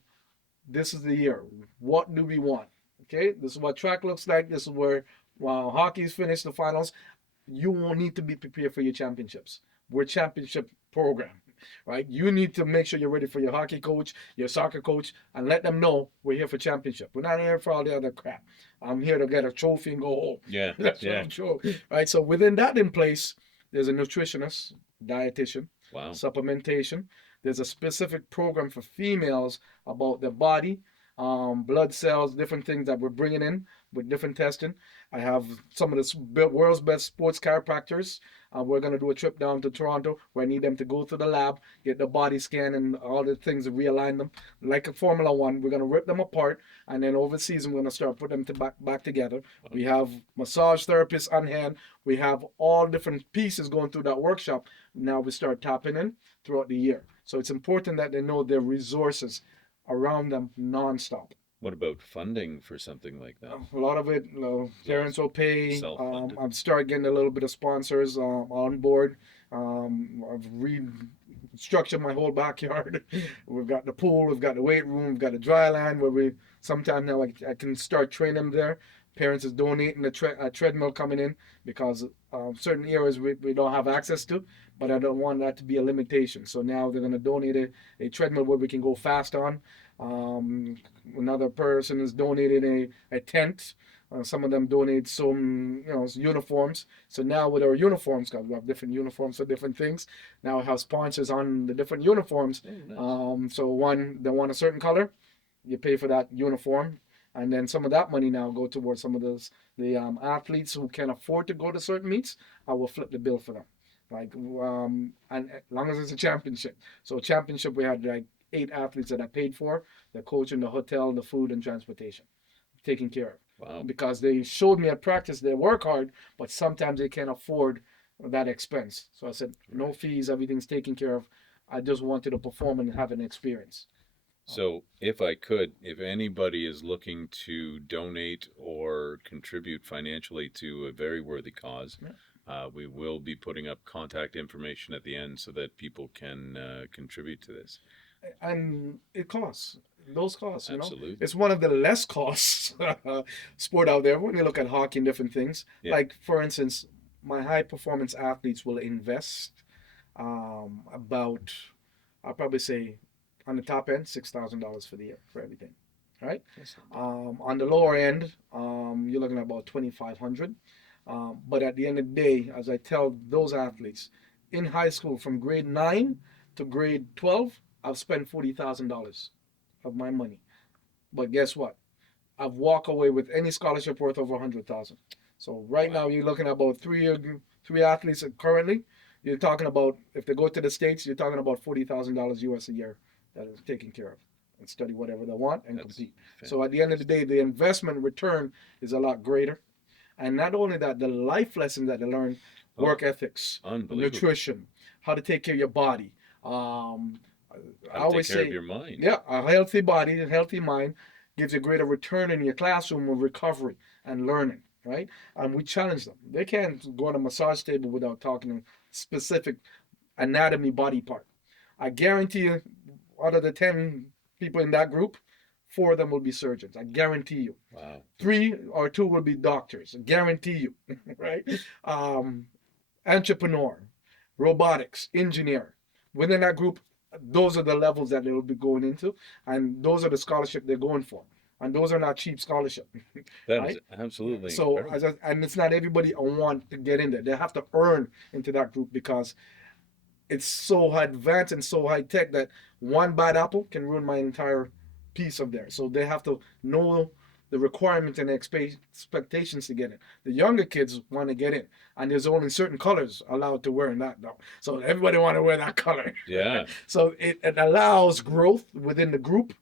this is the year. What do we want? Okay, this is what track looks like. This is where hockey's finished the finals. You won't need to be prepared for your championships. We're a championship program. right? You need to make sure you're ready for your hockey coach, your soccer coach, and let them know we're here for championship. We're not here for all the other crap. I'm here to get a trophy and go home. Yeah. That's what I'm sure. Right. So within that in place, there's a nutritionist, dietitian, Wow. supplementation. There's a specific program for females about their body, blood cells, different things that we're bringing in with different testing. I have some of the world's best sports chiropractors. We're going to do a trip down to Toronto where I need them to go to the lab, get the body scan and all the things to realign them. Like a Formula One, we're going to rip them apart, and then over the season, we're going to start putting them back together. We have massage therapists on hand. We have all different pieces going through that workshop. Now we start tapping in throughout the year. So it's important that they know their resources around them nonstop. What about funding for something like that? A lot of it, parents will pay. I've started getting a little bit of sponsors on board. I've restructured my whole backyard. We've got the pool, we've got the weight room, we've got the dry land where we sometime now I can start training them there. Parents is donating a treadmill coming in because certain areas we don't have access to, but I don't want that to be a limitation. So now they're going to donate a treadmill where we can go fast on. Another person has donated a tent. Some of them donate some, uniforms. So now with our uniforms, because we have different uniforms for different things, now I have sponsors on the different uniforms. Oh, nice. So they want a certain color, you pay for that uniform. And then some of that money now go towards some of the athletes who can afford to go to certain meets. I will flip the bill for them. And as long as it's a championship. So championship, we had like 8 athletes that I paid for. The coach and the hotel, the food and transportation, taken care of. Wow. Because they showed me at practice they work hard, but sometimes they can't afford that expense. So I said, no fees, everything's taken care of. I just wanted to perform and have an experience. So if anybody is looking to donate or contribute financially to a very worthy cause, we will be putting up contact information at the end so that people can contribute to this. And it costs. Those costs, Absolutely. It's one of the less costs sport out there when you look at hockey and different things. Yeah. Like, for instance, my high performance athletes will invest about, I'll probably say, on the top end, $6,000 for the year for everything, right? On the lower end, you're looking at about $2,500. But at the end of the day, as I tell those athletes, in high school from grade 9 to grade 12, I've spent $40,000 of my money. But guess what? I've walked away with any scholarship worth over $100,000. So right now, you're looking at about three athletes currently. You're talking about, if they go to the States, you're talking about $40,000 US a year that is taken care of and study whatever they want and compete. Fantastic. So at the end of the day, the investment return is a lot greater. And not only that, the life lessons that they learn, work ethics, nutrition, how to take care of your body. How to take care of your mind. Yeah, a healthy body, a healthy mind gives you greater return in your classroom of recovery and learning, right? And we challenge them. They can't go on a massage table without talking specific anatomy body part. I guarantee you, out of the 10 people in that group, 4 of them will be surgeons. I guarantee you. Wow. 3 or 2 will be doctors. I guarantee you, right? Entrepreneur, robotics, engineer. Within that group, those are the levels that they will be going into, and those are the scholarship they're going for. And those are not cheap scholarship. That right? is absolutely So, incredible. and it's not everybody want to get in there. They have to earn into that group because it's so advanced and so high tech that one bad apple can ruin my entire piece of there. So they have to know the requirements and expectations to get in. The younger kids want to get in, and there's only certain colors allowed to wear in that though. So everybody want to wear that color. Yeah. So it allows growth within the group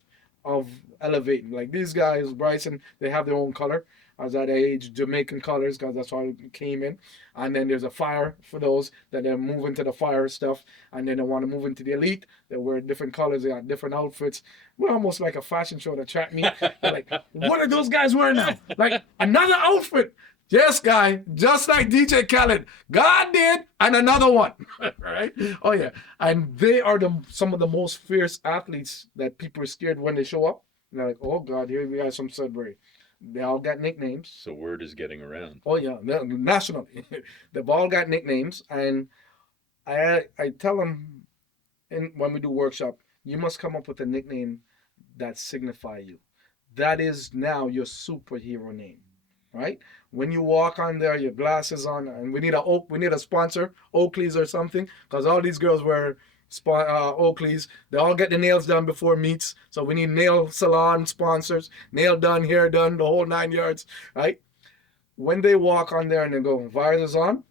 of elevating. Like these guys, Bryson, they have their own color. I was at age Jamaican colors because that's why I came in. And then there's a fire for those that they're moving to the fire stuff. And then they want to move into the elite. They wear different colors. They got different outfits. We're almost like a fashion show that attract me. They're like, what are those guys wearing now? Like another outfit. Yes, guy, just like DJ Khaled. God did, and another one. Right? Oh, yeah. And they are some of the most fierce athletes that people are scared when they show up. And they're like, oh, God, here we got some Sudbury. They all got nicknames. So word is getting around. Oh, yeah, nationally. They've all got nicknames. And I tell them, and when we do workshop, you must come up with a nickname that signify you. That is now your superhero name, right? When you walk on there, your glasses on, and we need a sponsor, Oakley's or something, because all these girls wear Oakley's. They all get the nails done before meets, so we need nail salon sponsors, nail done, hair done, the whole 9 yards, right? When they walk on there and they go, visors on,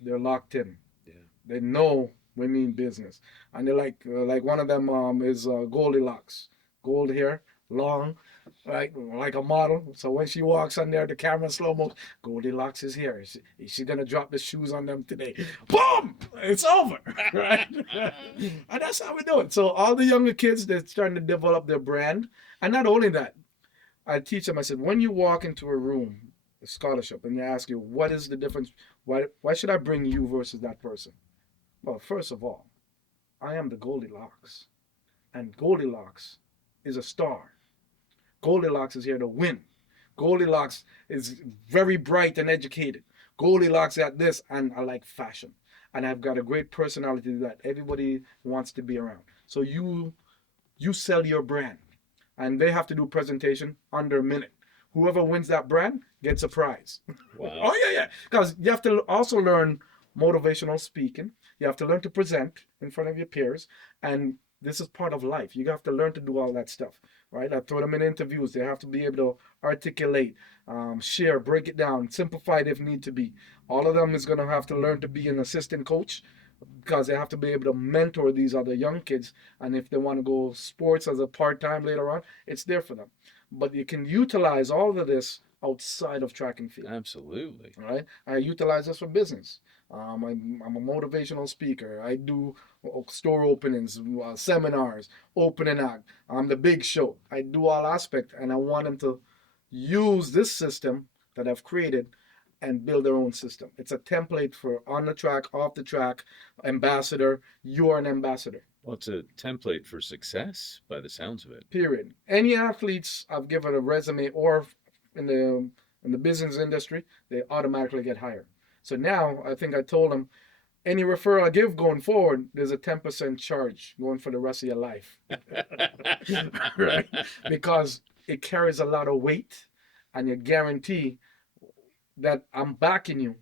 they're locked in. Yeah. They know we mean business, and they're like one of them is Goldilocks, gold hair, long, right, like a model. So when she walks on there, the camera slow mo, Goldilocks is here. Is she gonna drop the shoes on them today? Boom! It's over, right? And that's how we do it. So all the younger kids, they're starting to develop their brand, and not only that, I teach them. I said, when you walk into a room, a scholarship, and they ask you, what is the difference? Why should I bring you versus that person? Well, first of all, I am the Goldilocks, and Goldilocks is a star. Goldilocks is here to win. Goldilocks is very bright and educated. Goldilocks at this, and I like fashion. And I've got a great personality that everybody wants to be around. So you sell your brand, and they have to do presentation under a minute. Whoever wins that brand gets a prize. Wow. Oh yeah. Because you have to also learn motivational speaking. You have to learn to present in front of your peers, and this is part of life. You have to learn to do all that stuff, right? I throw them in interviews. They have to be able to articulate, share, break it down, simplify it if need to be. All of them is going to have to learn to be an assistant coach, because they have to be able to mentor these other young kids. And if they want to go sports as a part-time later on, it's there for them. But you can utilize all of this outside of track and field. Absolutely. Right? I utilize this for business. I'm a motivational speaker. I do store openings, seminars, opening act. I'm the big show. I do all aspects, and I want them to use this system that I've created and build their own system. It's a template for on the track, off the track, ambassador. You are an ambassador. Well, it's a template for success by the sounds of it. Period. Any athletes I've given a resume or in the business industry, they automatically get hired. So now I think I told them, any referral I give going forward, there's a 10% charge going for the rest of your life. Right? Because it carries a lot of weight, and you guarantee that I'm backing you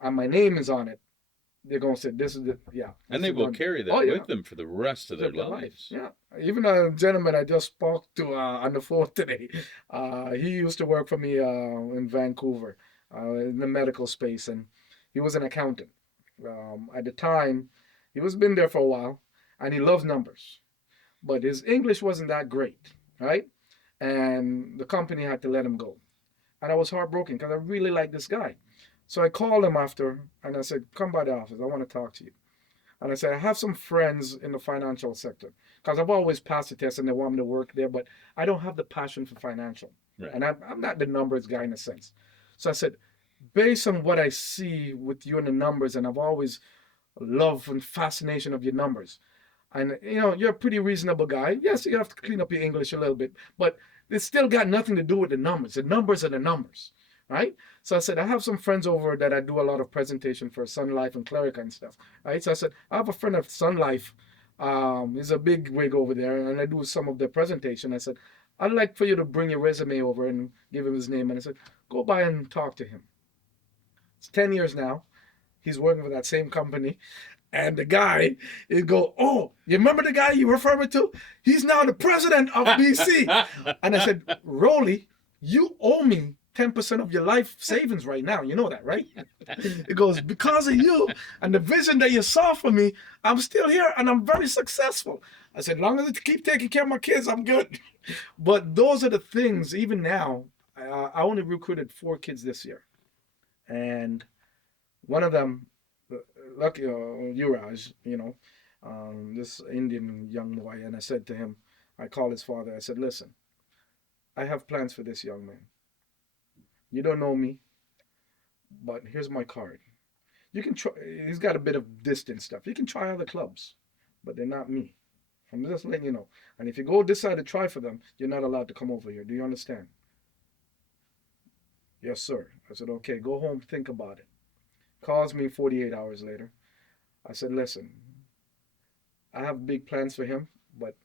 and my name is on it. They're going to say, this is the, yeah. And they will carry that with them for the rest of their lives. Yeah. Even a gentleman I just spoke to on the phone today, he used to work for me in Vancouver in the medical space, and he was an accountant. At the time, he was been there for a while, and he loves numbers. But his English wasn't that great, right? And the company had to let him go. And I was heartbroken because I really liked this guy. So I called him after, and I said, come by the office. I want to talk to you. And I said, I have some friends in the financial sector, because I've always passed the test and they want me to work there, but I don't have the passion for financial. Right. And I'm not the numbers guy in a sense. So I said, based on what I see with you and the numbers, and I've always loved and fascination of your numbers. And, you're a pretty reasonable guy. Yes, you have to clean up your English a little bit, but it's still got nothing to do with the numbers. The numbers are the numbers, right? So I said, I have some friends over that I do a lot of presentation for Sun Life and Clerica and stuff, right? So I said, I have a friend of Sun Life. He's a big wig over there, and I do some of the presentation. I said, I'd like for you to bring your resume over and give him his name. And I said, go by and talk to him. It's 10 years now. He's working for that same company. And the guy, he'd go, oh, you remember the guy you refer me to? He's now the president of BC. And I said, Rolly, you owe me 10% of your life savings right now. You know that, right? It goes, because of you and the vision that you saw for me, I'm still here and I'm very successful. I said, as long as I keep taking care of my kids, I'm good. But those are the things, even now, I only recruited 4 kids this year. And one of them, lucky Yuraj, this Indian young boy, and I said to him, I called his father, I said, listen, I have plans for this young man. You don't know me, but here's my card. You can try, he's got a bit of distance stuff. You can try other clubs, but they're not me. I'm just letting you know. And if you go decide to try for them, you're not allowed to come over here. Do you understand? Yes, sir. I said, okay, go home, think about it. Calls me 48 hours later. I said, listen, I have big plans for him, but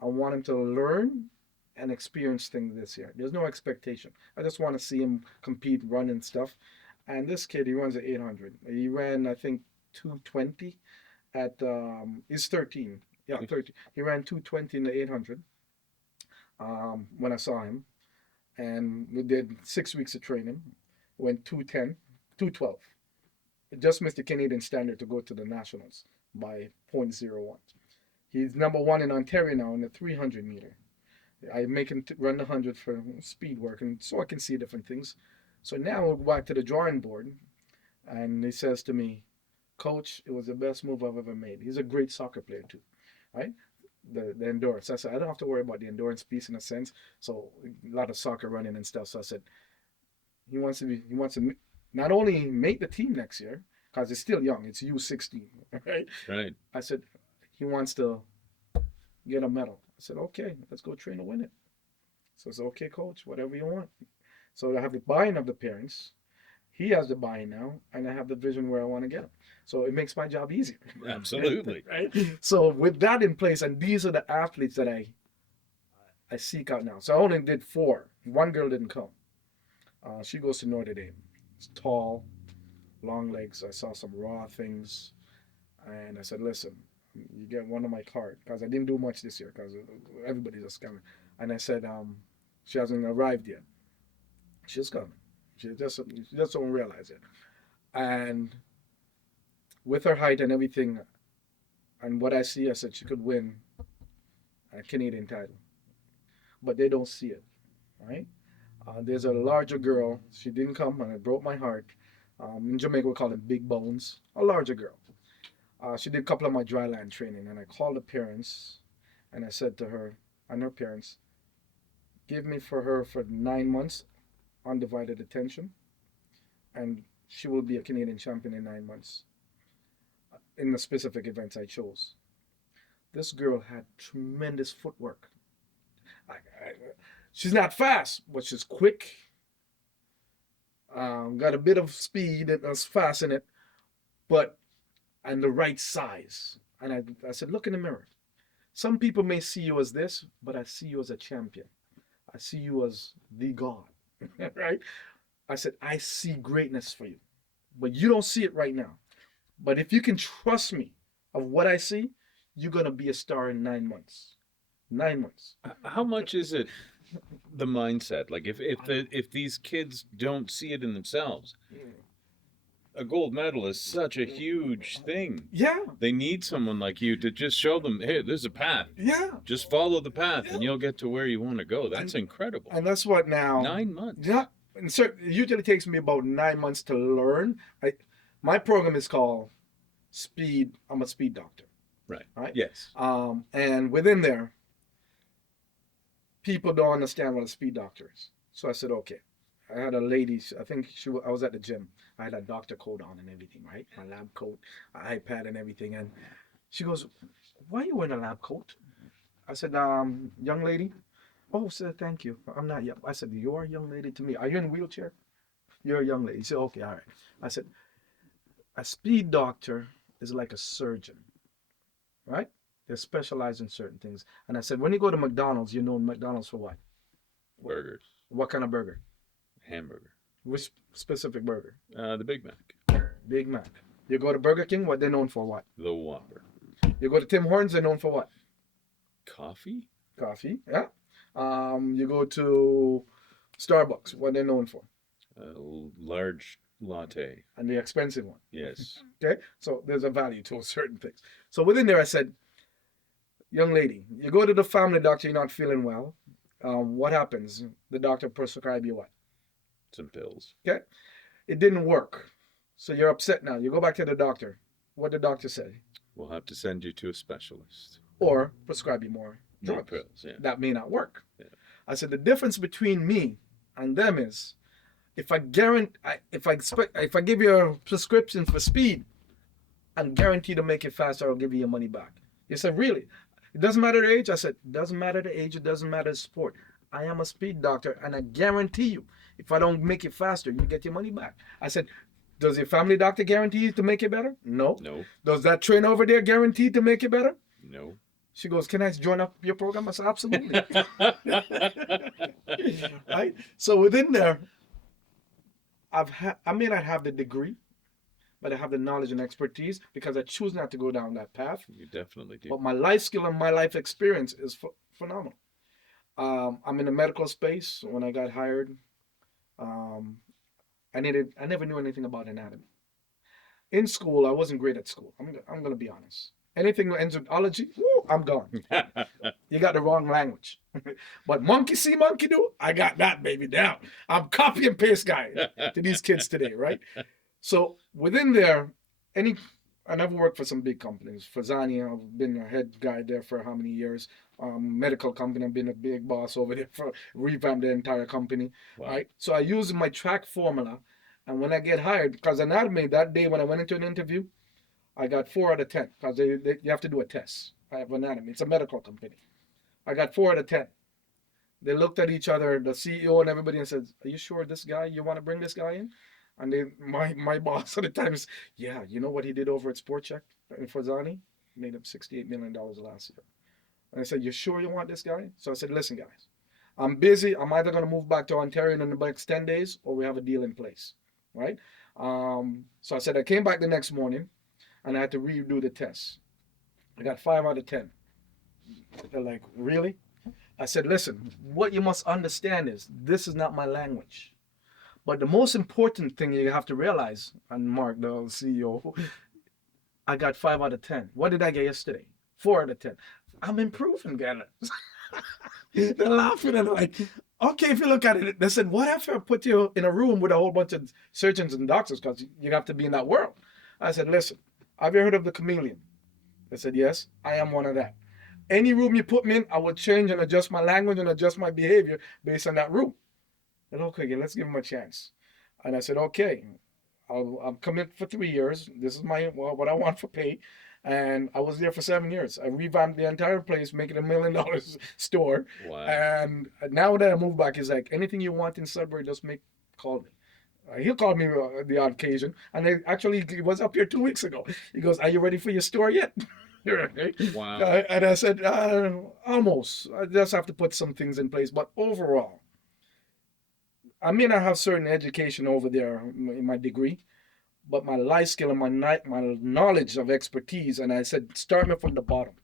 I want him to learn and experience things this year. There's no expectation. I just want to see him compete, run and stuff. And this kid, he runs at 800. He ran, I think, 220 at, he's 13. Yeah, 13. He ran 220 in the 800 when I saw him. And we did 6 weeks of training. Went 210, 212. It just missed the Canadian standard to go to the Nationals by 0.01. He's number 1 in Ontario now in the 300 meter. I make him run the 100 for speed work, and so I can see different things. So now we'll go back to the drawing board, and he says to me, Coach, it was the best move I've ever made. He's a great soccer player too, right? The endurance. I said, I don't have to worry about the endurance piece in a sense. So a lot of soccer running and stuff. So I said, he wants to not only make the team next year, because it's still young, it's U16, right? Right. I said, he wants to get a medal. I said, okay, let's go train to win it. So I said, okay, Coach, whatever you want. So I have the buy-in of the parents. He has the buy-in now, and I have the vision where I want to get him. So it makes my job easier. Absolutely. Right? So with that in place, and these are the athletes that I seek out now. So I only did 4. One girl didn't come. She goes to Notre Dame. It's tall, long legs. I saw some raw things. And I said, listen, you get one of my card. Because I didn't do much this year because everybody's a scammer. And I said, she hasn't arrived yet. She's coming. She just don't realize it. And with her height and everything, and what I see, I said she could win a Canadian title. But they don't see it, right? There's a larger girl. She didn't come, and it broke my heart. In Jamaica, we call them big bones. A larger girl. She did a couple of my dry land training, and I called the parents, and I said to her and her parents, give me for her for 9 months, undivided attention, and she will be a Canadian champion in 9 months in the specific events I chose. This girl had tremendous footwork. She's not fast, but she's quick. Got a bit of speed and was fast in it, and the right size. And I said, look in the mirror. Some people may see you as this, but I see you as a champion. I see you as the God, right? I said, I see greatness for you, but you don't see it right now. But if you can trust me of what I see, you're going to be a star in 9 months. 9 months. How much is it the mindset? Like if these kids don't see it in themselves, a gold medal is such a huge thing. Yeah. They need someone like you to just show them, hey, there's a path. Yeah. Just follow the path and you'll get to where you want to go. That's incredible. And that's what now. 9 months. Yeah. And so it usually takes me about 9 months to learn. My program is called Speed. I'm a speed doctor. Right. Right? Yes. And within there, people don't understand what a speed doctor is. So I said, okay. I had a lady, I was at the gym. I had a doctor coat on and everything, right? My lab coat, an iPad and everything. And she goes, why are you wearing a lab coat? I said, young lady. Oh, sir, thank you. I'm not young. I said, you're a young lady to me. Are you in a wheelchair? You're a young lady. She said, okay, all right. I said, a speed doctor is like a surgeon, right? They specialize in certain things. And I said, when you go to McDonald's, you know McDonald's for what? Burgers. What kind of burger? Hamburger. Which specific burger? The Big Mac. Big Mac. You go to Burger King, what they're known for what? The Whopper. You go to Tim Hortons, they're known for what? Coffee? Coffee, yeah. You go to Starbucks, what they're known for? A large latte. And the expensive one. Yes. Okay, so there's a value to certain things. So within there I said, young lady, you go to the family doctor, you're not feeling well. What happens? The doctor prescribe you what? Some pills. Okay, it didn't work. So you're upset now. You go back to the doctor. What did the doctor say? We'll have to send you to a specialist. Or prescribe you more More drugs. pills, yeah. That may not work. Yeah. I said the difference between me and them is if I give you a prescription for speed and guarantee to make it faster, I'll give you your money back. He said, really? It doesn't matter the age? I said, it doesn't matter the age, it doesn't matter the sport. I am a speed doctor and I guarantee you, if I don't make it faster, you get your money back. I said, does your family doctor guarantee you to make it better? No. No. Does that trainer over there guarantee to make it better? No. She goes, can I join up your program? I said, absolutely. Right? So within there, I may not have the degree, but I have the knowledge and expertise because I choose not to go down that path. You definitely do. But my life skill and my life experience is phenomenal. I'm in the medical space. When I got hired, um, I never knew anything about anatomy. In school, I wasn't great at school. I'm going to be honest. Anything that ends with ology, woo, I'm gone. You got the wrong language. But monkey see, monkey do, I got that baby down. I'm copy and paste guy to these kids today, right? So within there, I never worked for some big companies. For Zani, I've been a head guy there for how many years? Medical company, I've been a big boss over there for revamp the entire company. Wow. Right? So I use my track formula, and when I get hired, because anatomy that day when I went into an interview, I got 4 out of 10 because you have to do a test. I have anatomy. It's a medical company. I got 4 out of 10. They looked at each other, the CEO and everybody, and said, "Are you sure this guy? You want to bring this guy in?" And my boss at the time is, "Yeah, you know what he did over at Sport Check in Fozani? Made him $68 million last year." And I said, "You sure you want this guy?" So I said, "Listen, guys, I'm busy. I'm either going to move back to Ontario in the next 10 days or we have a deal in place." Right? So I said, I came back the next morning and I had to redo the test. I got 5 out of 10. They're like, "Really?" I said, "Listen, what you must understand is this is not my language. But the most important thing you have to realize," and Mark, the CEO, I got 5 out of 10. What did I get yesterday? 4 out of 10. I'm improving, guys. They're laughing and they're like, "Okay, if you look at it," they said, "What if I put you in a room with a whole bunch of surgeons and doctors because you have to be in that world?" I said, "Listen, have you heard of the chameleon?" They said, "Yes, I am one of that. Any room you put me in, I will change and adjust my language and adjust my behavior based on that room." And okay, let's give him a chance. And I said, "Okay, I'll commit for 3 years. This is what I want for pay." And I was there for 7 years. I revamped the entire place, making $1 million store. Wow. And now that I moved back, he's like, "Anything you want in Sudbury, just call me." He'll call me the odd occasion. And he was up here 2 weeks ago. He goes, "Are you ready for your store yet?" Wow. And I said, "Almost. I just have to put some things in place." But overall, I may not have certain education over there in my degree, but my life skill and my knowledge of expertise, and I said, start me from the bottom.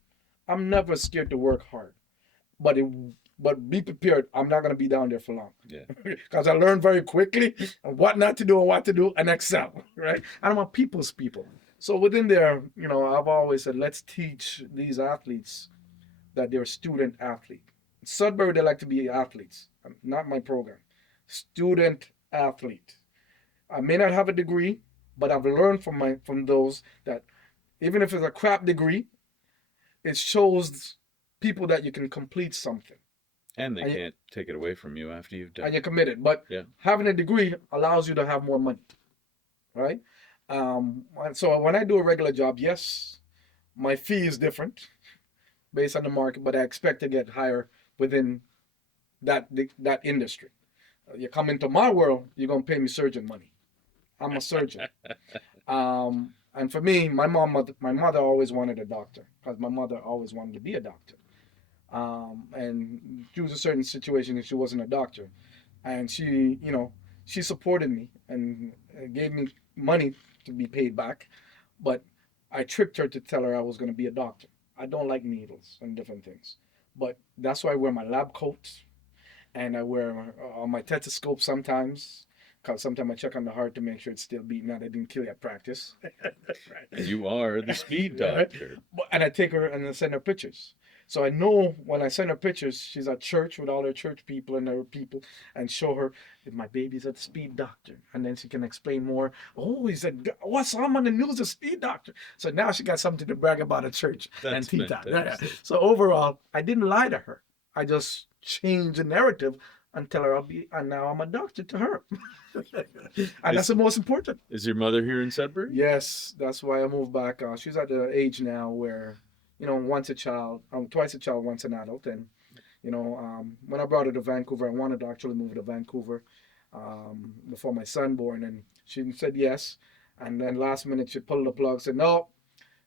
I'm never scared to work hard, but be prepared. I'm not going to be down there for long. Yeah. Because I learned very quickly what not to do and what to do and excel, right? And I'm a people's people. So within there, I've always said, let's teach these athletes that they're student athlete. Sudbury, they like to be athletes, not my program. Student athlete. I may not have a degree, but I've learned from those that even if it's a crap degree, it shows people that you can complete something. And they can't take it away from you after you've done it. And you're committed. But having a degree allows you to have more money, right? So when I do a regular job, yes, my fee is different based on the market, but I expect to get higher within that industry. You come into my world, you're going to pay me surgeon money. I'm a surgeon. And for me, my mother always wanted a doctor because my mother always wanted to be a doctor. And she was a certain situation and she wasn't a doctor. And she supported me and gave me money to be paid back. But I tricked her to tell her I was going to be a doctor. I don't like needles and different things. But that's why I wear my lab coat and I wear my stethoscope sometimes. Because sometimes I check on the heart to make sure it's still beating out. I didn't kill you at practice. Right. You are the speed doctor. Right? And I take her and I send her pictures. So I know when I send her pictures, she's at church with all her church people and her people and show her that my baby's at the speed doctor. And then she can explain more. "Oh, he said, what's on the news, a speed doctor?" So now she got something to brag about at church. That's and Tita. fantastic. So overall, I didn't lie to her. I just changed the narrative and tell her and now I'm a doctor to her. And that's the most important. Is your mother here in Sudbury? Yes, that's why I moved back. She's at the age now where, once a child, twice a child, once an adult. And, when I brought her to Vancouver, I wanted to actually move to Vancouver before my son born. And she said yes. And then last minute she pulled the plug, said, "No,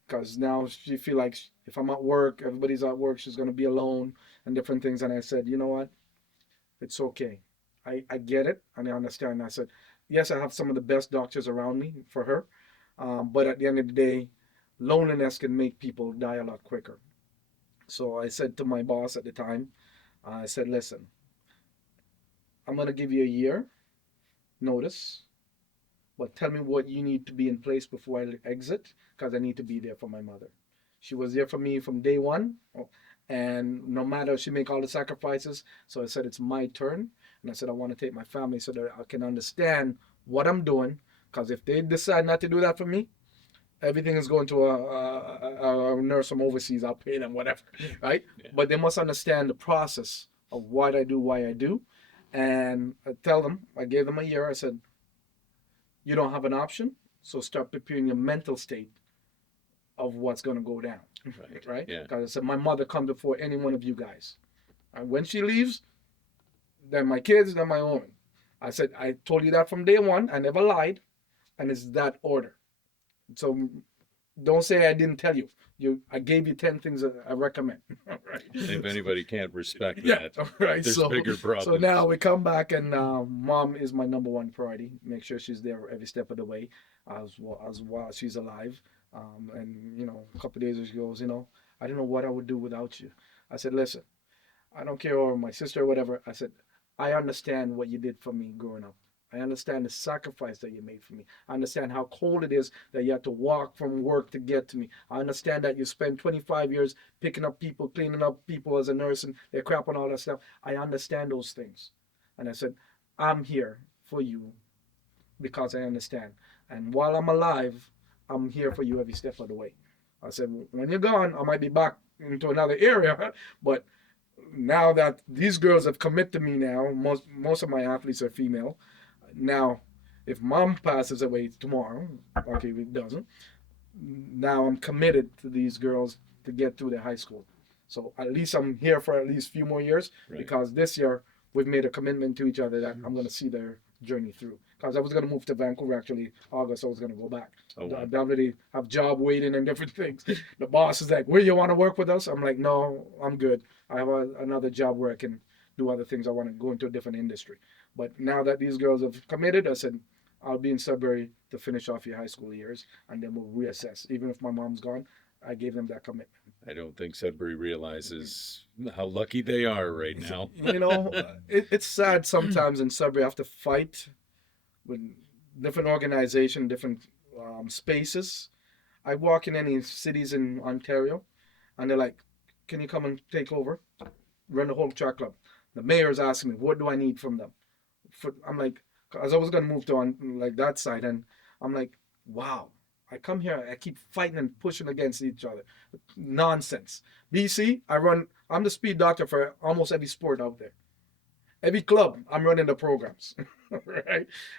because now she feel like if I'm at work, everybody's at work, she's going to be alone and different things. And I said, you know what? It's okay. I get it and I understand. I said, yes, I have some of the best doctors around me for her. But at the end of the day, loneliness can make people die a lot quicker. So I said to my boss at the time, I said, listen, I'm going to give you a year notice, but tell me what you need to be in place before I exit, because I need to be there for my mother. She was there for me from day one, and no matter, she make all the sacrifices. So I said, it's my turn. And I said, I want to take my family so that I can understand what I'm doing, because if they decide not to do that for me, everything is going to a nurse from overseas. I'll pay them whatever, right? Yeah. But they must understand the process of what I do, why I do. And I tell them, I gave them a year. I said, you don't have an option, so start preparing your mental state of what's going to go down, right? Yeah. Because I said, my mother comes before any one of you guys. And when she leaves, then my kids, then my own. I said, I told you that from day one. I never lied. And it's that order. So don't say I didn't tell you. I gave you 10 things that I recommend. Right? If anybody can't respect Yeah, that, right. there's So, bigger problems. so now we come back and mom is my number one priority. Make sure she's there every step of the way as while she's alive. And, you know, a couple of days ago, she goes, you know, I don't know what I would do without you. I said, listen, I don't care, or my sister or whatever. I said, I understand what you did for me growing up. I understand the sacrifice that you made for me. I understand how cold it is that you have to walk from work to get to me. I understand that you spent 25 years picking up people, cleaning up people as a nurse, and their crap and all that stuff. I understand those things. And I said, I'm here for you because I understand. And while I'm alive, I'm here for you every step of the way. I said, when you're gone, I might be back into another area, but now that these girls have committed to me now, most of my athletes are female. Now, if mom passes away tomorrow, okay, if it doesn't, now I'm committed to these girls to get through their high school. So at least I'm here for at least a few more years, Right. because this year we've made a commitment to each other that I'm going to see their journey through. Because I was going to move to Vancouver actually August, I was going to go back. Oh, wow. I already have job waiting and different things. The boss is like, "Where you want to work with us?" I'm like, "No, I'm good. I have another job where I can do other things. I want to go into a different industry." But now that these girls have committed, I said, I'll be in Sudbury to finish off your high school years, and then we'll reassess. Even if my mom's gone, I gave them that commitment. I don't think Sudbury realizes how lucky they are right now. You know, it's sad sometimes in Sudbury. I have to fight with different organizations, different spaces. I walk in any cities in Ontario, and they're like, "Can you come and take over, run the whole track club?" The mayor's asking me, "What do I need from them?" I'm like, because I was gonna move to on like that side, and I'm like, wow. I come here, I keep fighting and pushing against each other. Nonsense. BC, I'm the speed doctor for almost every sport out there. Every club, I'm running the programs.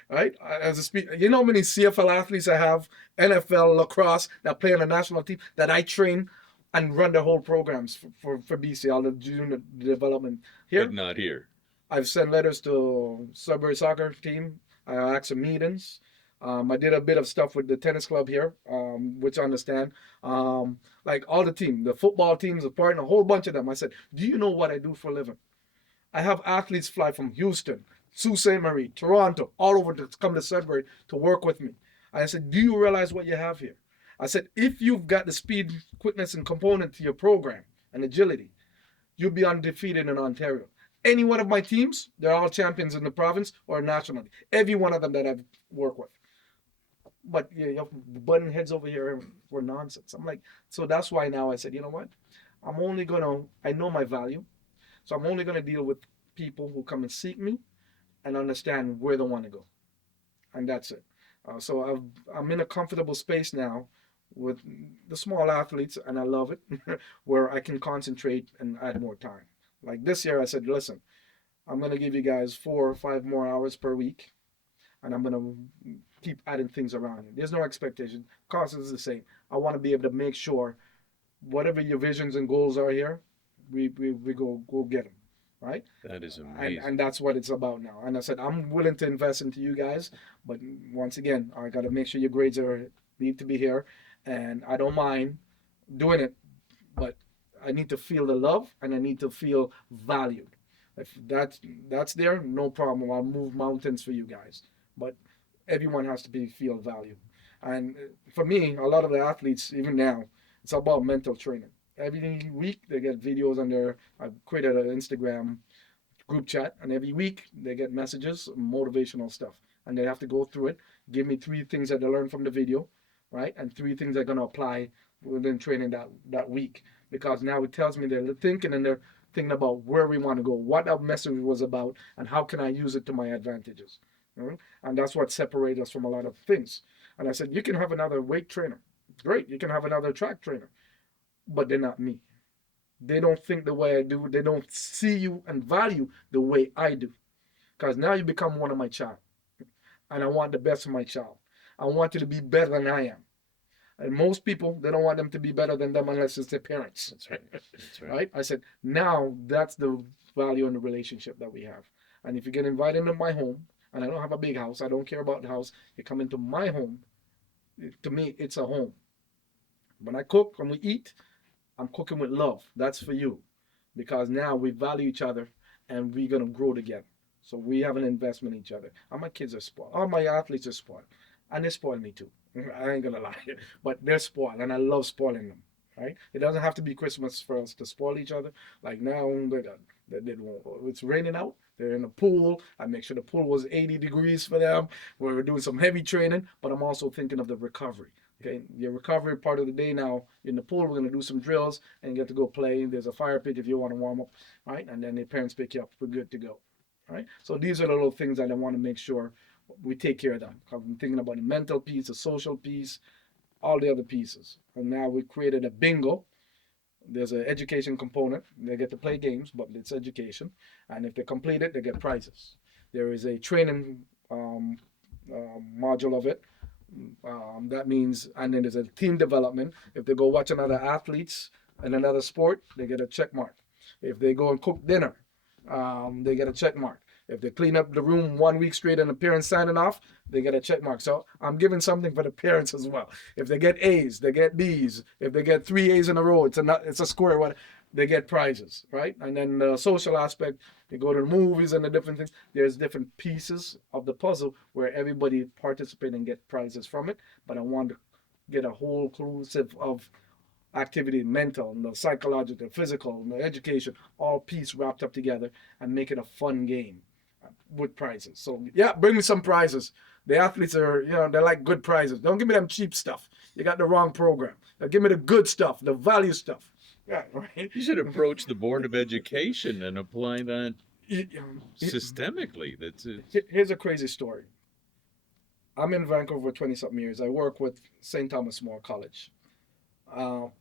Right? As a speed, you know how many CFL athletes I have, NFL, lacrosse, that play on the national team, that I train and run the whole programs for BC, all the junior development here. But not here. I've sent letters to Sudbury soccer team. I asked for meetings. I did a bit of stuff with the tennis club here, which I understand. Like all the team, the football teams, the part, and a whole bunch of them. I said, do you know what I do for a living? I have athletes fly from Houston, Sault Ste. Marie, Toronto, all over to come to Sudbury to work with me. I said, do you realize what you have here? I said, if you've got the speed, quickness, and component to your program and agility, you'll be undefeated in Ontario. Any one of my teams, they're all champions in the province or nationally. Every one of them that I've worked with. But you have button heads over here for nonsense. I'm like, so that's why now I said, you know what? I know my value. So I'm only going to deal with people who come and seek me and understand where they want to go. And that's it. So I'm in a comfortable space now with the small athletes, and I love it, where I can concentrate and add more time. Like this year, I said, listen, I'm going to give you guys 4 or 5 more hours per week, and I'm going to keep adding things around it. There's no expectation. Cost is the same. I want to be able to make sure whatever your visions and goals are here, we go get them, right? That is amazing. And that's what it's about now. And I said, I'm willing to invest into you guys, but once again, I got to make sure your grades need to be here, and I don't mind doing it, but I need to feel the love and I need to feel valued. If that's there, no problem. I'll move mountains for you guys. But everyone has to be feel valued. And for me, a lot of the athletes, even now, it's about mental training. Every week they get videos on their. I've created an Instagram group chat, and every week they get messages, motivational stuff, and they have to go through it. Give me 3 things that they learned from the video, right, and 3 things they're gonna apply within training that week. Because now it tells me they're thinking and they're thinking about where we want to go, what that message was about, and how can I use it to my advantages. And that's what separates us from a lot of things. And I said, you can have another weight trainer, great. You can have another track trainer, but they're not me. They don't think the way I do. They don't see you and value the way I do. Because now you become one of my child. And I want the best for my child. I want you to be better than I am. And most people, they don't want them to be better than them unless it's their parents. That's right. That's right. Right? I said, now that's the value in the relationship that we have. And if you get invited into my home, and I don't have a big house, I don't care about the house, you come into my home, to me, it's a home. When I cook and we eat, I'm cooking with love. That's for you. Because now we value each other and we're going to grow together. So we have an investment in each other. All my kids are spoiled. All my athletes are spoiled. And they spoil me too. I ain't going to lie. But they're spoiled and I love spoiling them. Right? It doesn't have to be Christmas for us to spoil each other. Like now, it's raining out. They're in the pool. I make sure the pool was 80 degrees for them. We're doing some heavy training. But I'm also thinking of the recovery. Okay, your recovery part of the day now in the pool, we're going to do some drills and get to go play. There's a fire pit if you want to warm up, right? And then the parents pick you up. We're good to go, right? So these are the little things that I want to make sure we take care of them. I'm thinking about the mental piece, the social piece, all the other pieces. And now we created a bingo. There's an education component. They get to play games, but it's education. And if they complete it, they get prizes. There is a training module of it. That means, and then there's a team development. If they go watch another athletes in another sport, they get a check mark. If they go and cook dinner, they get a check mark. If they clean up the room 1 week straight and the parents signing off, they get a check mark. So I'm giving something for the parents as well. If they get A's, they get B's. If they get 3 A's in a row, it's a square. What they get prizes, right? And then the social aspect, they go to the movies and the different things. There's different pieces of the puzzle where everybody participate and get prizes from it. But I want to get a whole inclusive of activity, mental, the psychological, physical, the education, all piece wrapped up together and make it a fun game with prizes. So yeah, bring me some prizes. The athletes are, they like good prizes. Don't give me them cheap stuff. You got the wrong program. Now give me the good stuff, the value stuff. Yeah, right. You should approach the Board of Education and apply that systemically. That's it. Here's a crazy story. I'm in Vancouver 20-something years. I work with St. Thomas More College. All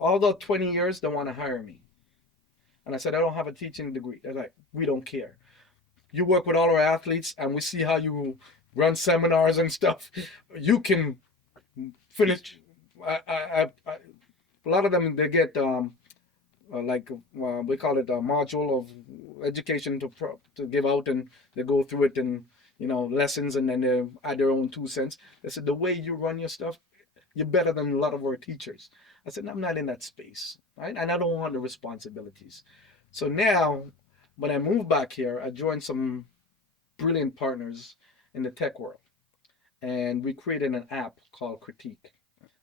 the 20 years, they want to hire me. And I said, I don't have a teaching degree. They're like, we don't care. You work with all our athletes and we see how you run seminars and stuff. You can finish. A lot of them, they get we call it a module of education to give out, and they go through it and lessons, and then they add their own 2 cents. They said, the way you run your stuff, you're better than a lot of our teachers. I said, I'm not in that space, right? And I don't want the responsibilities. So now, when I moved back here, I joined some brilliant partners in the tech world. And we created an app called Critique,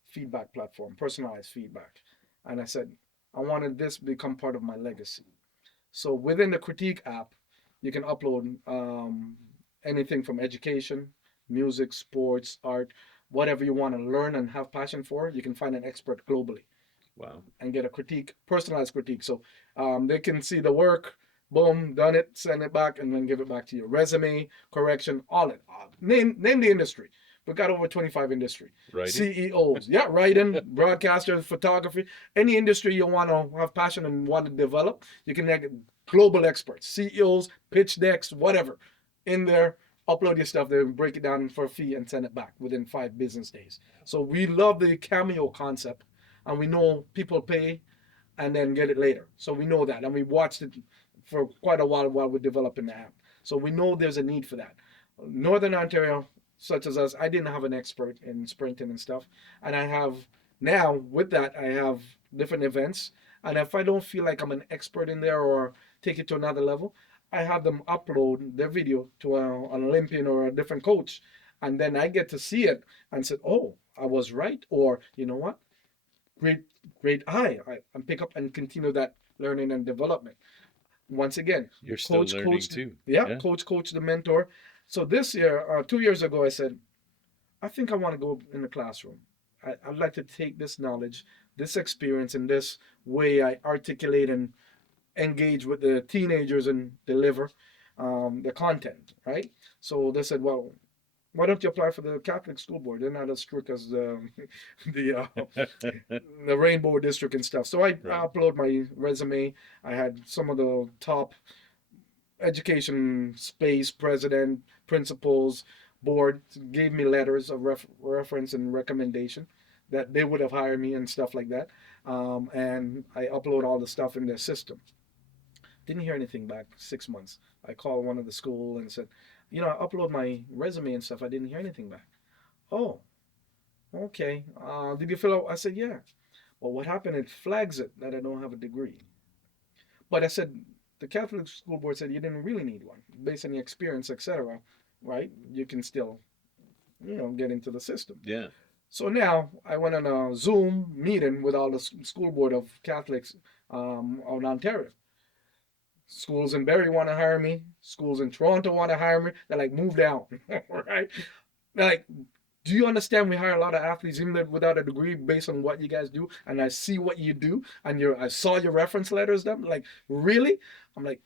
feedback platform, personalized feedback. And I said, I wanted this to become part of my legacy. So within the Critique app, you can upload anything from education, music, sports, art, whatever you want to learn and have passion for. You can find an expert globally. Wow. And get a critique, personalized critique. So they can see the work, boom, done it, send it back, and then give it back to you. Resume, correction, all it. Name the industry. We've got over 25 industry. Writing? CEOs. Yeah, writing, broadcasters, photography. Any industry you want to have passion and want to develop, you can get global experts, CEOs, pitch decks, whatever. In there, upload your stuff, they break it down for a fee and send it back within 5 business days. So we love the Cameo concept, and we know people pay and then get it later. So we know that, and we watched it for quite a while we're developing the app. So we know there's a need for that. Northern Ontario, such as us, I didn't have an expert in sprinting and stuff, and I have Now, with that, I have different events. And if I don't feel like I'm an expert in there or take it to another level, I have them upload their video to an Olympian or a different coach. And then I get to see it and say, oh, I was right. Or, you know what? Great, great eye. And pick up and continue that learning and development. Once again, You're still learning coach, too. yeah, coach, the mentor. So this year, 2 years ago, I said, I think I want to go in the classroom. I'd like to take this knowledge, this experience, and this way I articulate and engage with the teenagers and deliver the content, right? So they said, well, why don't you apply for the Catholic school board? They're not as strict as the the Rainbow District and stuff. So I upload my resume. I had some of the top education space president, principals, board gave me letters of reference and recommendation that they would have hired me and stuff like that. And I upload all the stuff in their system. Didn't hear anything back. 6 months. I called one of the school and said, you know, I upload my resume and stuff. I didn't hear anything back. Oh, okay. Did you fill out? I said, yeah. Well, what happened? It flags it that I don't have a degree. But I said, the Catholic school board said you didn't really need one based on your experience, etc. Right? You can still, you know, get into the system. Yeah. So now I went on a Zoom meeting with all the school board of Catholics of Ontario. Schools in Barrie want to hire me. Schools in Toronto want to hire me. They're like, move down, right? They're like, do you understand we hire a lot of athletes even without a degree based on what you guys do? And I see what you do, and I saw your reference letters. Them like, really? I'm like,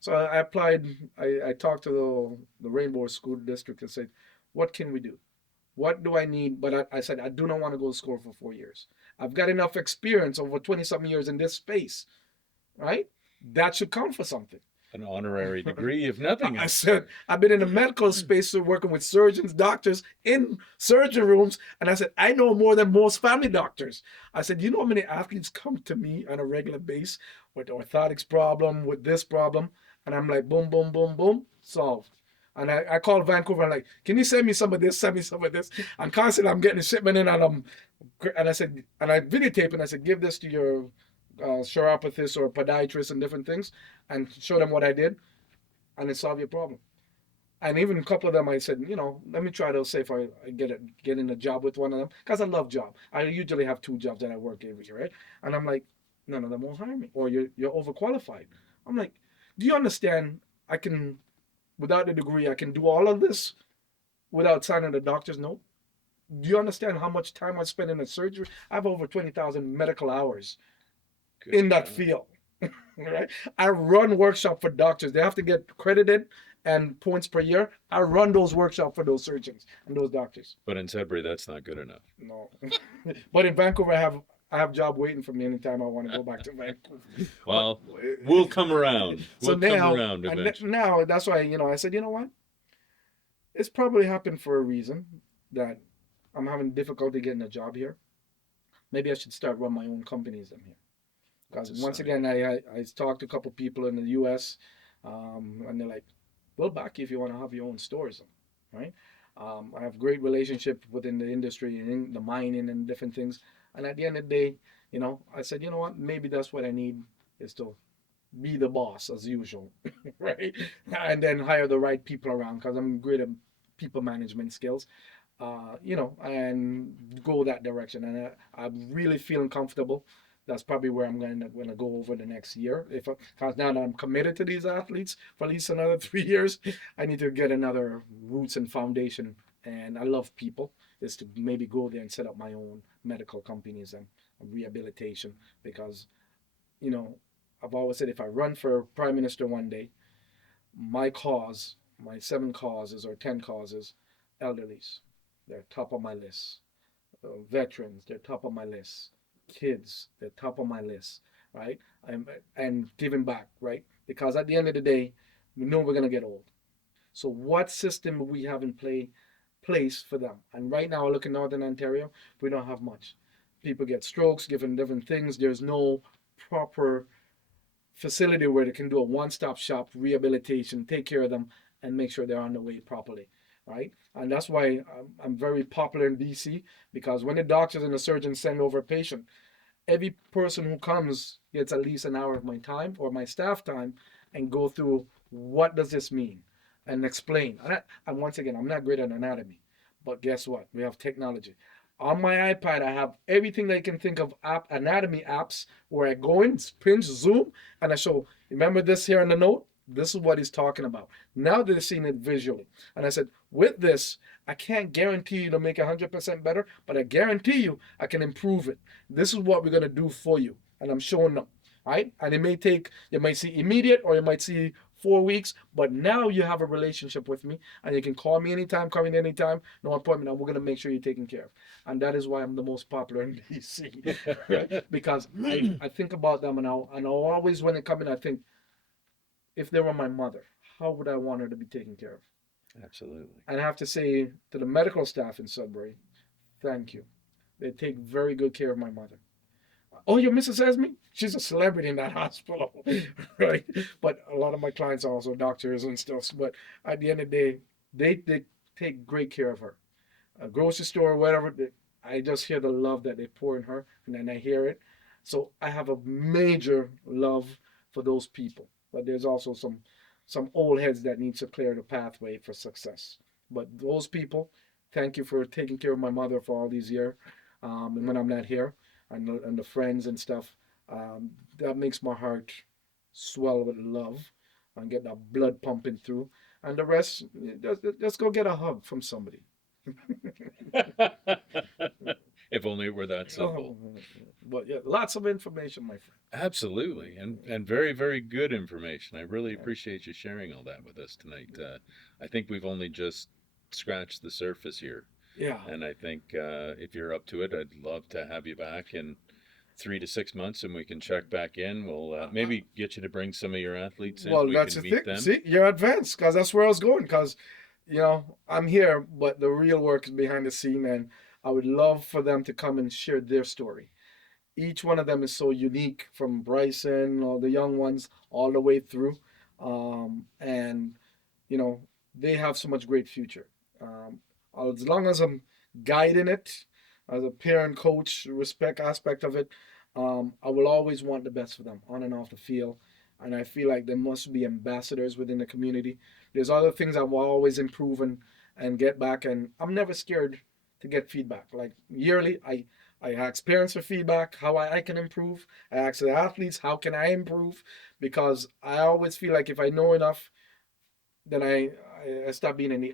so I applied. I talked to the Rainbow School District and said, what can we do? What do I need? But I said, I do not want to go to school for 4 years. I've got enough experience over 20-something years in this space, right? That should count for something. An honorary degree, if nothing else. I said, I've been in the medical space working with surgeons, doctors in surgery rooms. And I said, I know more than most family doctors. I said, you know how many athletes come to me on a regular basis with orthotics problem, with this problem? And I'm like, boom, boom, boom, boom, solved. And I called Vancouver and like, can you send me some of this? Send me some of this. And constantly I'm getting a shipment in and I said, and I videotape and I said, give this to your chiropodist or podiatrist and different things and show them what I did and it solved your problem. And even a couple of them I said, you know, let me try to say if I get in a job with one of them because I love job. I usually have 2 jobs that I work every year, right? And I'm like, none of them won't hire me or you're overqualified. I'm like, do you understand I can, without a degree, I can do all of this without signing a doctor's note? Do you understand how much time I spend in a surgery? I have over 20,000 medical hours in that field, right? I run workshops for doctors. They have to get credited and points per year. I run those workshops for those surgeons and those doctors. But in Sudbury, that's not good enough. No. But in Vancouver, I have a job waiting for me anytime I want to go back to Vancouver. Well, we'll come around. We'll come around eventually. Now, that's why, you know, I said, you know what? It's probably happened for a reason that I'm having difficulty getting a job here. Maybe I should start running my own companies in here. Because once again, I talked to a couple people in the U.S. And they're like, we'll back you if you want to have your own stores, right? I have great relationship within the industry and in the mining and different things. And at the end of the day, you know, I said, you know what? Maybe that's what I need is to be the boss as usual, right? And then hire the right people around because I'm great at people management skills, you know, and go that direction. And I'm really feeling comfortable. That's probably where I'm going to go over the next year. Because now that I'm committed to these athletes for at least another 3 years, I need to get another roots and foundation. And I love people, is to maybe go there and set up my own medical companies and rehabilitation. Because, you know, I've always said if I run for prime minister one day, my 7 causes or 10 causes, elderlies, they're top of my list. Veterans, they're top of my list. Kids, they're top of my list, right? And giving back, right? Because at the end of the day, we know we're going to get old. So what system do we have in place for them? And right now, I look in Northern Ontario, we don't have much. People get strokes, given different things. There's no proper facility where they can do a one-stop shop rehabilitation, take care of them, and make sure they're on the way properly. right? And that's why I'm very popular in BC, because when the doctors and the surgeons send over a patient, every person who comes gets at least an hour of my time or my staff time and go through what does this mean and explain. And once again, I'm not great at anatomy, but guess what? We have technology. On my iPad, I have everything that I can think of anatomy apps where I go in, pinch, zoom, and I show, remember this here in the note? This is what he's talking about. Now they're seeing it visually. And I said, with this, I can't guarantee you to make 100% better, but I guarantee you I can improve it. This is what we're going to do for you. And I'm showing them, right? And it may take, you might see immediate or you might see 4 weeks, but now you have a relationship with me and you can call me anytime, come in anytime, no appointment, and we're going to make sure you're taken care of. And that is why I'm the most popular in DC, right? Because I think about them, and I always, when they come in, I think, if they were my mother, how would I want her to be taken care of? Absolutely. And I have to say to the medical staff in Sudbury, thank you. They take very good care of my mother. Oh, you're Mrs. Esmie? She's a celebrity in that hospital, right? But a lot of my clients are also doctors and stuff. But at the end of the day, they take great care of her. A grocery store, whatever, I just hear the love that they pour in her, and then I hear it. So I have a major love for those people. But there's also some old heads that need to clear the pathway for success. But those people, thank you for taking care of my mother for all these years, and when I'm not here, and the friends and stuff, that makes my heart swell with love and get that blood pumping through. And the rest, just go get a hug from somebody. If only it were that simple. But yeah, lots of information, my friend. Absolutely, and very, very good information. I really appreciate you sharing all that with us tonight. I think we've only just scratched the surface here. Yeah. And I think if you're up to it, I'd love to have you back in 3 to 6 months, and we can check back in. We'll maybe get you to bring some of your athletes in. Well, we that's can the meet thing. them. See, you're advanced, because that's where I was going. Because, I'm here, but the real work is behind the scene, and I would love for them to come and share their story. Each one of them is so unique, from Bryson or the young ones all the way through, and they have so much great future. As long as I'm guiding it, as a parent, coach, respect aspect of it, I will always want the best for them on and off the field. And I feel like there must be ambassadors within the community. There's other things I will always improve and get back. And I'm never scared to get feedback. Like yearly, I ask parents for feedback, how I can improve. I ask the athletes, how can I improve? Because I always feel like if I know enough, then I start being an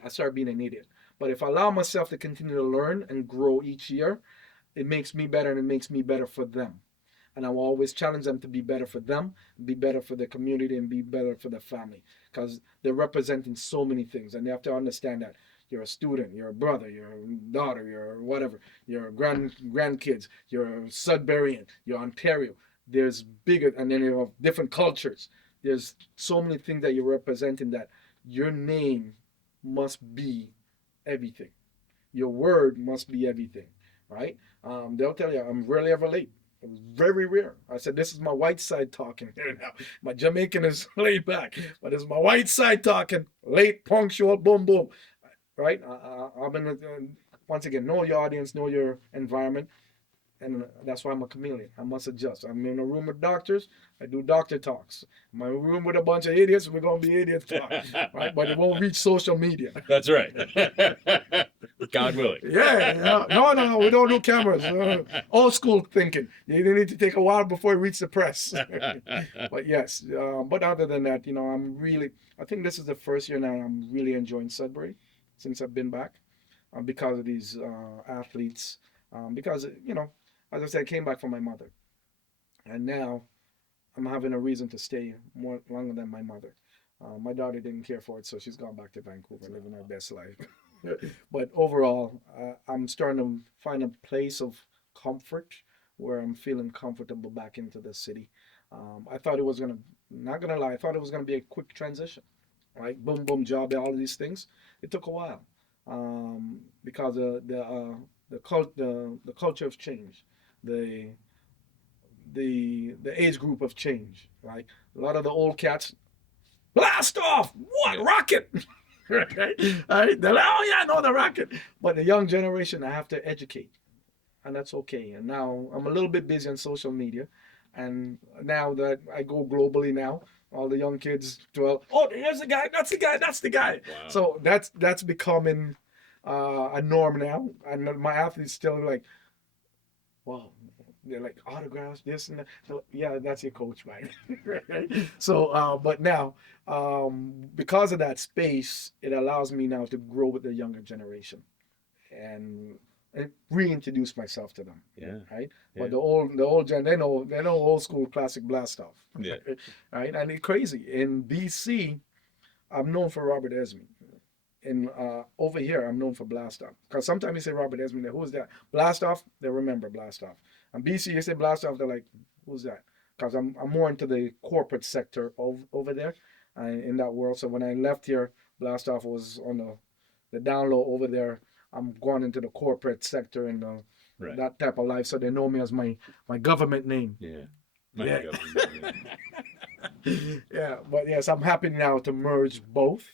idiot. But if I allow myself to continue to learn and grow each year, it makes me better, and it makes me better for them. And I will always challenge them to be better for them, be better for the community, and be better for the family, because they're representing so many things, and they have to understand that you're a student, you're a brother, you're a daughter, you're whatever, you're grandkids, you're a Sudburian, you're Ontario. There's bigger, and then you have different cultures. There's so many things that you're representing, that your name must be everything. Your word must be everything, right? They'll tell you, I'm rarely ever late. It was very rare. I said, this is my white side talking here now. My Jamaican is laid back, but it's my white side talking, late, punctual, boom, boom, right? I've been, once again, know your audience, know your environment, and that's why I'm a chameleon. I must adjust. I'm in a room with doctors. I do doctor talks. I'm in a room with a bunch of idiots. We're going to be idiot talk, right? But it won't reach social media. That's right. God willing. Yeah. No, we don't do cameras. Old school thinking. You need to take a while before it reaches the press. But yes, but other than that, I think this is the first year now I'm really enjoying Sudbury since I've been back, because of these athletes. Because, as I said, I came back from my mother. And now I'm having a reason to stay more longer than my mother. My daughter didn't care for it, so she's gone back to Vancouver, living her best life. But overall, I'm starting to find a place of comfort where I'm feeling comfortable back into the city. I thought it was not gonna lie, I thought it was gonna be a quick transition, right? Boom, boom, job, all of these things. It took a while, because the culture of change, the age group of change, right? A lot of the old cats, blast off, what, rocket? right? All right? They're like, oh yeah, I know the racket. But the young generation, I have to educate, and that's okay. And now I'm a little bit busy on social media, and now that I go globally now, all the young kids, 12, oh, here's the guy, that's the guy, that's the guy. Wow. So that's becoming a norm now, and my athletes still like, wow. They're like autographs, this and that. So, yeah, that's your coach, man. Right? So, but now, because of that space, it allows me now to grow with the younger generation, and reintroduce myself to them. Yeah. Right. Yeah. But the old gen, they know old school classic blast off. Yeah. Right. And it's crazy. In BC, I'm known for Robert Esmie. In over here, I'm known for blast off. Because sometimes you say Robert Esmie, who's that? Blast off, they remember blast off. And BC, you say blast off, they're like, who's that? Because I'm more into the corporate sector over there, in that world. So when I left here, blast off was on the down low over there. I'm going into the corporate sector and Right. that type of life. So they know me as my government name. Yeah. Yeah. Yeah, but yes, I'm happy now to merge both.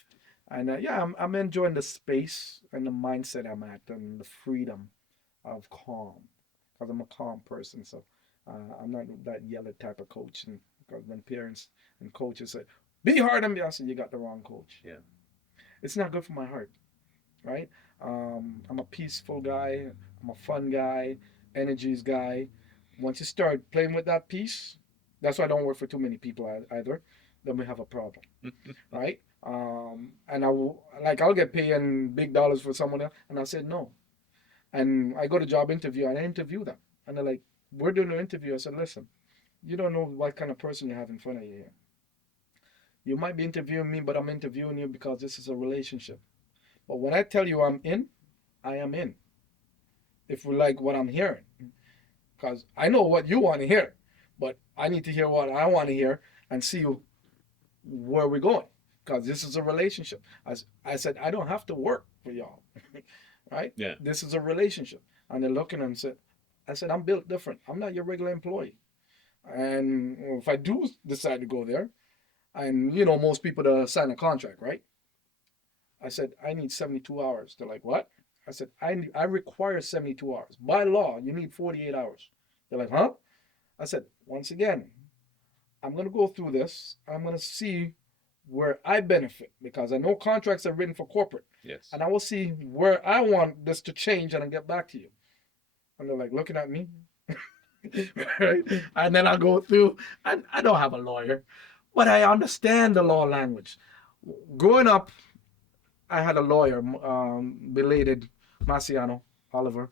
And yeah, I'm enjoying the space and the mindset I'm at and the freedom of calm. Because I'm a calm person, so I'm not that yellow type of coach. And because when parents and coaches say, be hard on me, I said, you got the wrong coach. Yeah. It's not good for my heart, right? I'm a peaceful guy. I'm a fun guy, energies guy. Once you start playing with that peace, that's why I don't work for too many people either. Then we have a problem, right? And I'll get paying big dollars for someone else, and I said no. And I go to job interview, and I interview them, and they're like, "We're doing an interview." I said, "Listen, you don't know what kind of person you have in front of you here. You might be interviewing me, but I'm interviewing you because this is a relationship. But when I tell you I'm in, I am in. If we like what I'm hearing, because I know what you want to hear, but I need to hear what I want to hear and see where we're going, because this is a relationship." I said, I don't have to work for y'all, right? Yeah. This is a relationship. And they're looking and I said, I'm built different. I'm not your regular employee. And if I do decide to go there, and most people that sign a contract, right? I said, I need 72 hours. They're like, what? I said, I require 72 hours. By law, you need 48 hours. They're like, huh? I said, once again, I'm going to go through this. I'm going to see where I benefit, because I know contracts are written for corporate. Yes. And I will see where I want this to change, and I'll get back to you. And they're like looking at me. Right? And then I go through, and I don't have a lawyer, but I understand the law language. Growing up, I had a lawyer, belated Marciano Oliver.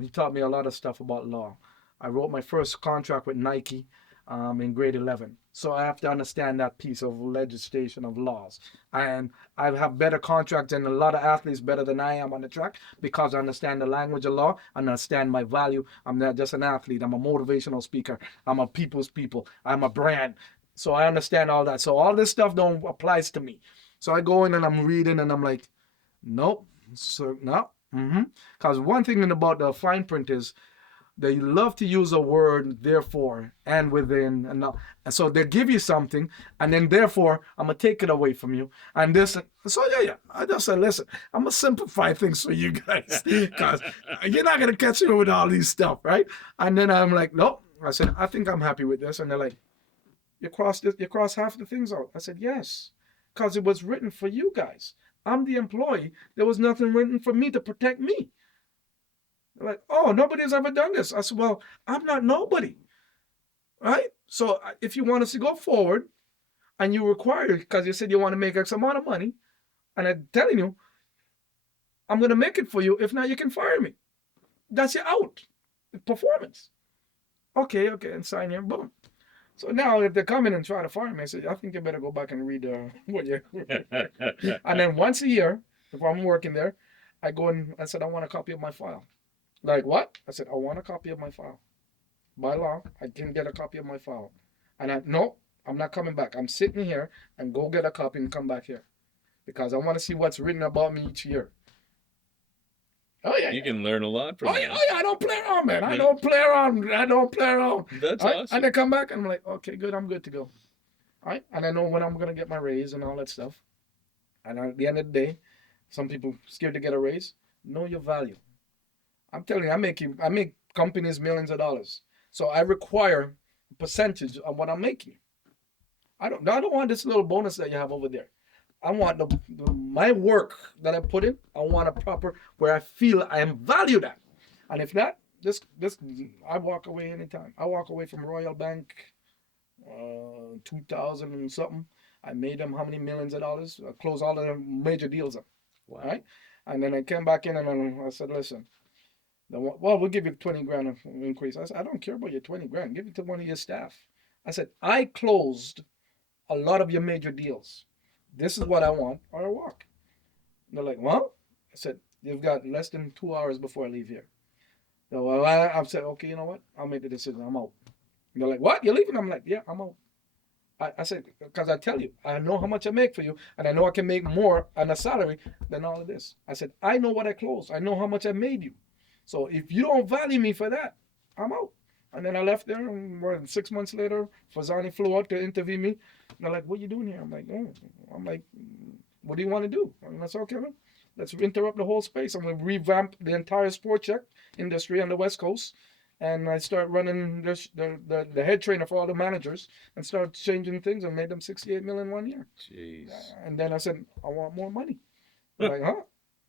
He taught me a lot of stuff about law. I wrote my first contract with Nike in grade 11. So I have to understand that piece of legislation of laws. And I have better contracts than a lot of athletes, better than I am on the track, because I understand the language of law and understand my value. I'm not just an athlete. I'm a motivational speaker. I'm a people's people. I'm a brand. So I understand all that. So all this stuff don't applies to me. So I go in and I'm reading and I'm like, nope. So no. Because one thing about the fine print is they love to use a word, therefore, and within, and now. And so they give you something, and then therefore, I'm going to take it away from you. And this, so yeah. I just said, listen, I'm going to simplify things for you guys, because you're not going to catch me with all these stuff, right? And then I'm like, nope. I said, I think I'm happy with this. And they're like, you cross half the things out. I said, yes, because it was written for you guys. I'm the employee. There was nothing written for me to protect me. They're like, oh, nobody's ever done this. I said, well, I'm not nobody, right? So if you want us to go forward and you require it because you said you want to make X amount of money, and I'm telling you, I'm going to make it for you. If not, you can fire me. That's your out. Performance. Okay, and sign here, boom. So now if they come in and try to fire me, I say, I think you better go back and read what you And then once a year, if I'm working there, I go and I said, I want a copy of my file. Like, what? I said, I want a copy of my file. By law, I can get a copy of my file. And no, I'm not coming back. I'm sitting here and go get a copy and come back here. Because I want to see what's written about me each year. Oh, yeah. You can learn a lot from that. Yeah, I don't play around, man. I don't play around. That's awesome. And they come back and I'm like, okay, good, I'm good to go. All right? And I know when I'm going to get my raise and all that stuff. And at the end of the day, some people scared to get a raise. Know your value. I'm telling you, I make companies millions of dollars. So I require a percentage of what I'm making. I don't want this little bonus that you have over there. I want my work that I put in. I want a proper where I feel I am valued at. And if not, this I walk away anytime. I walk away from Royal Bank, 2000 and something. I made them how many millions of dollars? I closed all of the major deals up. Wow. Right? And then I came back in and I said, listen, well, we'll give you 20 grand of increase. I said, I don't care about your 20 grand. Give it to one of your staff. I said, I closed a lot of your major deals. This is what I want, or I walk. And they're like, well, I said, you've got less than 2 hours before I leave here. So I said, okay, you know what? I'll make the decision. I'm out. And they're like, what? You're leaving? I'm like, yeah, I'm out. I said, because I tell you, I know how much I make for you, and I know I can make more on a salary than all of this. I said, I know what I closed. I know how much I made you. So if you don't value me for that, I'm out. And then I left there, and more than 6 months later, Fazani flew out to interview me. And they're like, what are you doing here? I'm like, what do you want to do? And I said, okay, well, let's interrupt the whole space. I'm going to revamp the entire sport check industry on the West Coast. And I start running the head trainer for all the managers and start changing things and made them 68 million 1 year. Jeez. And then I said, I want more money. They're like, huh?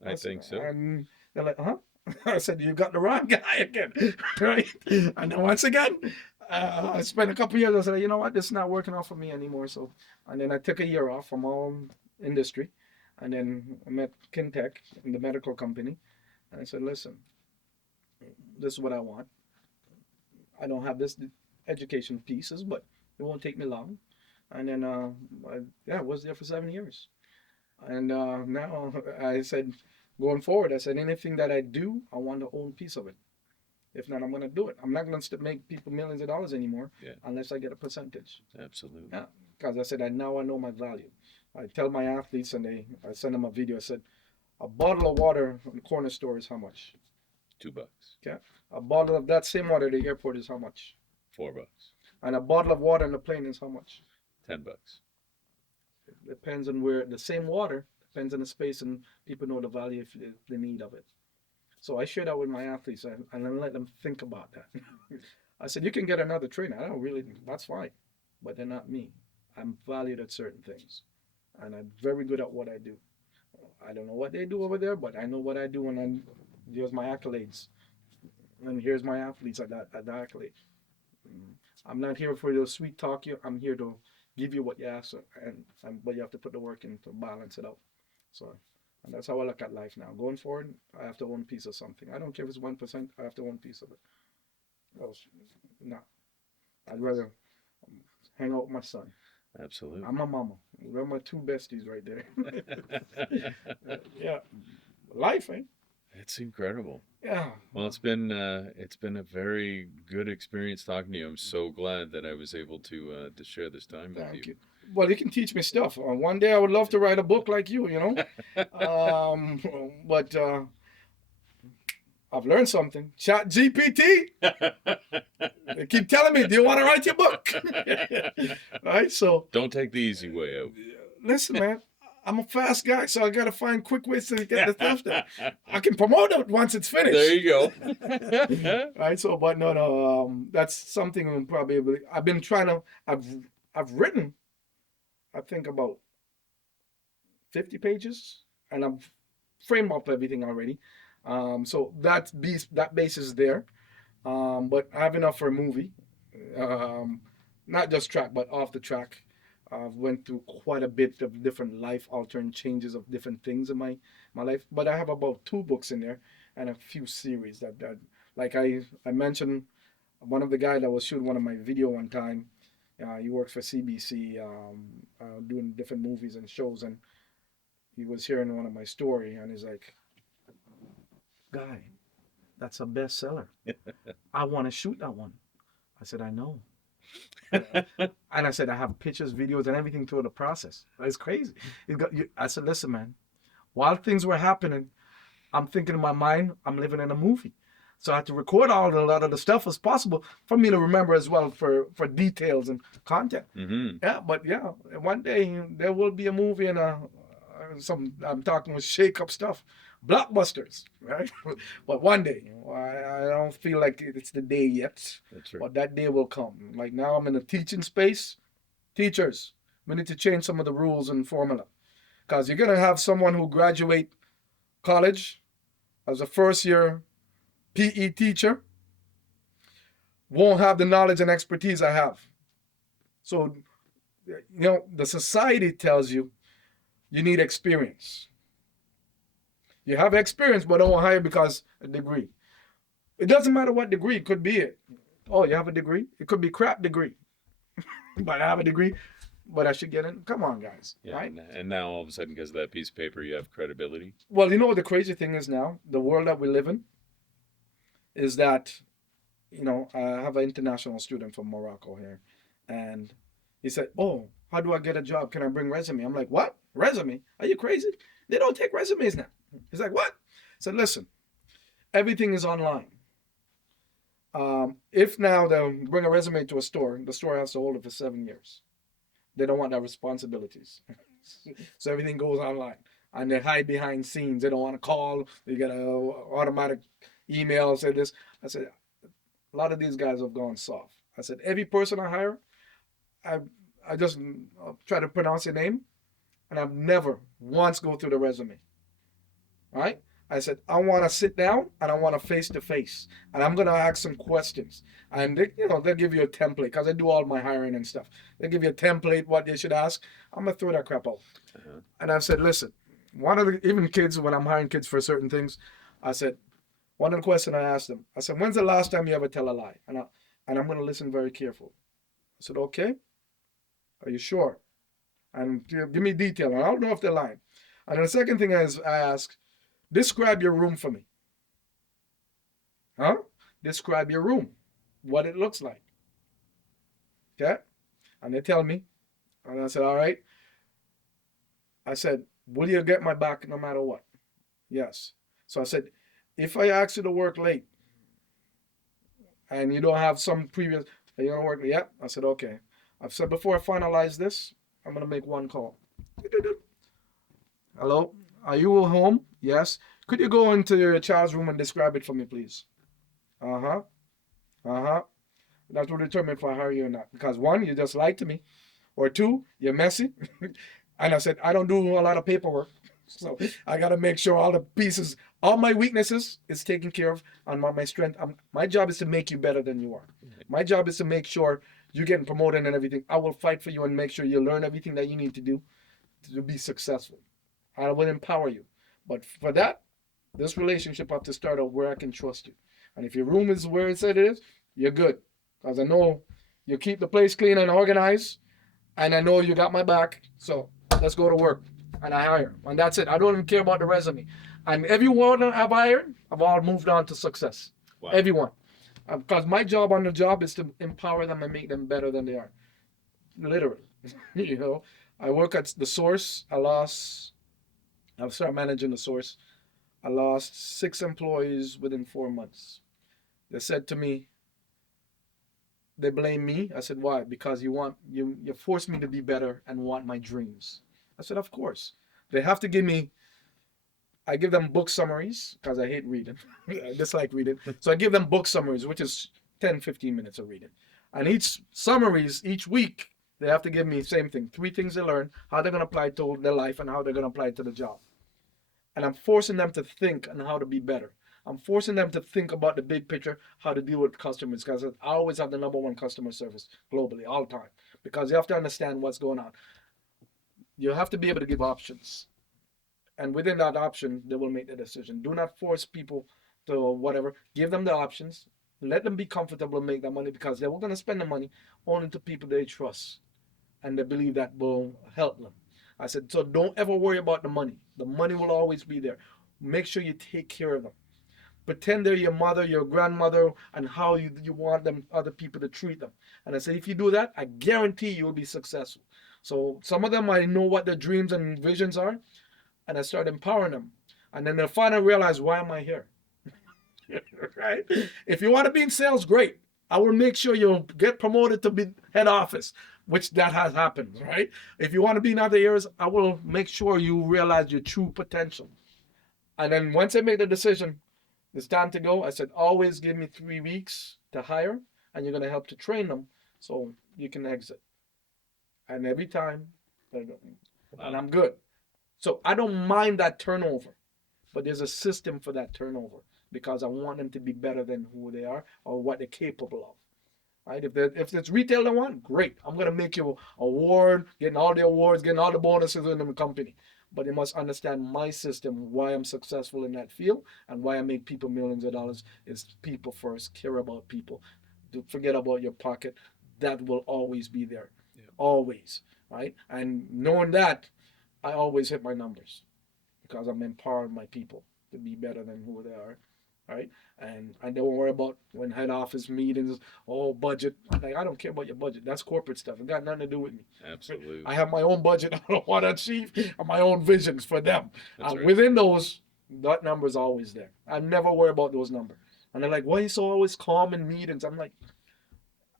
I think so. And they're like, huh? I said, you got the wrong guy again, right? And then once again, I spent a couple of years. I said, you know what? This is not working out for me anymore. So, and then I took a year off from all industry. And then I met Kintech in the medical company. And I said, listen, this is what I want. I don't have this education pieces, but it won't take me long. And then, I was there for 7 years. And now I said, going forward, I said, anything that I do, I want to own a piece of it. If not, I'm going to do it. I'm not going to make people millions of dollars anymore unless I get a percentage. Absolutely. Yeah, because I said, now I know my value. I tell my athletes, and I send them a video. I said, a bottle of water in the corner store is how much? $2. Okay. A bottle of that same water at the airport is how much? $4. And a bottle of water on the plane is how much? $10. It depends on where the same water depends on the space, and people know the value, if the need of it. So I share that with my athletes, and I let them think about that. I said, you can get another trainer. I don't really, that's fine, but they're not me. I'm valued at certain things, and I'm very good at what I do. I don't know what they do over there, but I know what I do, and here's my accolades. And here's my athletes at the accolade. I'm not here for the sweet talk. I'm here to give you what you ask, but you have to put the work in to balance it out. So, and that's how I look at life now. Going forward, I have to own a piece of something. I don't care if it's 1%. I have to own a piece of it. Else, no. I'd rather hang out with my son. Absolutely. I'm my mama. They're my two besties right there. Yeah, life, eh? It's incredible. Yeah. Well, it's been a very good experience talking to you. I'm so glad that I was able to share this time with Thank you. you. Well, you can teach me stuff. One day I would love to write a book like you, you know. But I've learned something. Chat GPT. They keep telling me, do you want to write your book? Right? So Don't take the easy way out. listen, man. I'm a fast guy, so I got to find quick ways to get the stuff done. I can promote it once it's finished. There you go. Right? So, but no, that's something probably I've been trying to. I've written, I think, about 50 pages, and I've framed up everything already. So that base is there, but I have enough for a movie, not just track, but off the track. I've went through quite a bit of different life-altering changes of different things in my life, but I have about 2 books in there and a few series that like I mentioned, one of the guys that was shooting one of my video one time. He works for CBC, doing different movies and shows, and he was hearing one of my story, and he's like, "Guy, that's a bestseller. I want to shoot that one." I said, "I know." And I said, I have pictures, videos, and everything through the process. It's crazy. I said, listen, man, while things were happening, I'm thinking in my mind, I'm living in a movie. So I had to record a lot of the stuff as possible for me to remember as well for details and content. Mm-hmm. Yeah, but yeah, one day there will be a movie and I'm talking with shake up stuff, blockbusters, right? But one day, I don't feel like it's the day yet. That's right. But that day will come. Like now, I'm in the teaching space. Teachers, we need to change some of the rules and formula, because you're gonna have someone who graduate college as a first year PE teacher won't have the knowledge and expertise I have. So, the society tells you you need experience. You have experience, but don't hire because a degree. It doesn't matter what degree. It could be it. Oh, you have a degree? It could be crap degree. But I have a degree, but I should get in. Come on, guys. Yeah, right? and now all of a sudden, because of that piece of paper, you have credibility. Well, you know what the crazy thing is now? The world that we live in is that, I have an international student from Morocco here. And he said, oh, how do I get a job? Can I bring resume? I'm like, what? Resume? Are you crazy? They don't take resumes now. He's like, what? I said, listen, everything is online. If now they bring a resume to a store, the store has to hold it for 7 years. They don't want that responsibilities. So everything goes online. And they hide behind scenes. They don't want to call. They get an automatic email, say this. I said, a lot of these guys have gone soft. I said, every person I hire, I just try to pronounce your name, and I've never once go through the resume. Right? I said, I want to sit down and I want to face-to-face. And I'm going to ask some questions. And they'll give you a template, because I do all my hiring and stuff. They give you a template, what they should ask. I'm going to throw that crap out. Uh-huh. And I've said, listen, even kids, when I'm hiring kids for certain things, I said, one of the questions I asked them, I said, when's the last time you ever tell a lie? And I'm going to listen very careful. I said, okay. Are you sure? And give me detail. And I don't know if they're lying. And then the second thing is I ask, describe your room for me. Huh? Describe your room. What it looks like. Okay? And they tell me. And I said, all right. I said, will you get my back no matter what? Yes. So I said, if I ask you to work late and you don't have some previous, are you going to work late? Yeah. I said, okay. I've said before I finalize this, I'm going to make one call. Hello? Are you home? Yes. Could you go into your child's room and describe it for me, please? Uh-huh. Uh-huh. That will determine if I hire you or not. Because one, you just lied to me. Or two, you're messy. And I said, I don't do a lot of paperwork. So I got to make sure all the pieces, all my weaknesses is taken care of, and my strength. My job is to make you better than you are. My job is to make sure you're getting promoted and everything. I will fight for you and make sure you learn everything that you need to do to be successful. I will empower you. But for that, this relationship have to start out where I can trust you. And if your room is where it said it is, you're good. Because I know you keep the place clean and organized, and I know you got my back. So let's go to work. And I hire. And that's it. I don't even care about the resume. And everyone I've hired, I've all moved on to success. Wow. Everyone. Because my job on the job is to empower them and make them better than they are. Literally. I work at the Source. I've started managing the Source. I lost 6 employees within 4 months. They said to me, they blame me. I said, why? Because you forced me to be better and want my dreams. I said, of course. They have to I give them book summaries, because I hate reading. I dislike reading. So I give them book summaries, which is 10, 15 minutes of reading. And each week, they have to give me the same thing. 3 things they learn, how they're going to apply it to their life, and how they're going to apply it to the job. And I'm forcing them to think on how to be better. I'm forcing them to think about the big picture, how to deal with customers, because I always have the #1 customer service globally, all the time. Because you have to understand what's going on. You have to be able to give options. And within that option, they will make the decision. Do not force people to whatever. Give them the options. Let them be comfortable and make that money, because they were going to spend the money only to people they trust. And they believe that will help them. I said, so don't ever worry about the money. The money will always be there. Make sure you take care of them. Pretend they're your mother, your grandmother, and how you want them, other people to treat them. And I said, if you do that, I guarantee you'll be successful. So some of them, I know what their dreams and visions are, and I start empowering them. And then they'll finally realize, why am I here? Right? If you want to be in sales, great. I will make sure you'll get promoted to be head office. which that has happened, right? If you want to be in other areas, I will make sure you realize your true potential. And then once I made the decision, it's time to go, I said, always give me 3 weeks to hire, and you're going to help to train them so you can exit. And every time, and I'm good. So I don't mind that turnover, but there's a system for that turnover because I want them to be better than who they are or what they're capable of. Right? If it's retail they want, great. I'm going to make you an award, getting all the awards, getting all the bonuses in the company. But they must understand my system, why I'm successful in that field, and why I make people millions of dollars is people first, care about people. Don't forget about your pocket. That will always be there. Yeah. Always. Right? And knowing that, I always hit my numbers because I'm empowering my people to be better than who they are. Right? And I don't worry about when head office meetings, budget. Like, I don't care about your budget. That's corporate stuff. It got nothing to do with me. Absolutely. I have my own budget I don't want to achieve and my own visions for them. Right. Within those, that number's always there. I never worry about those numbers. And they're like, why are you so always calm in meetings? I'm like,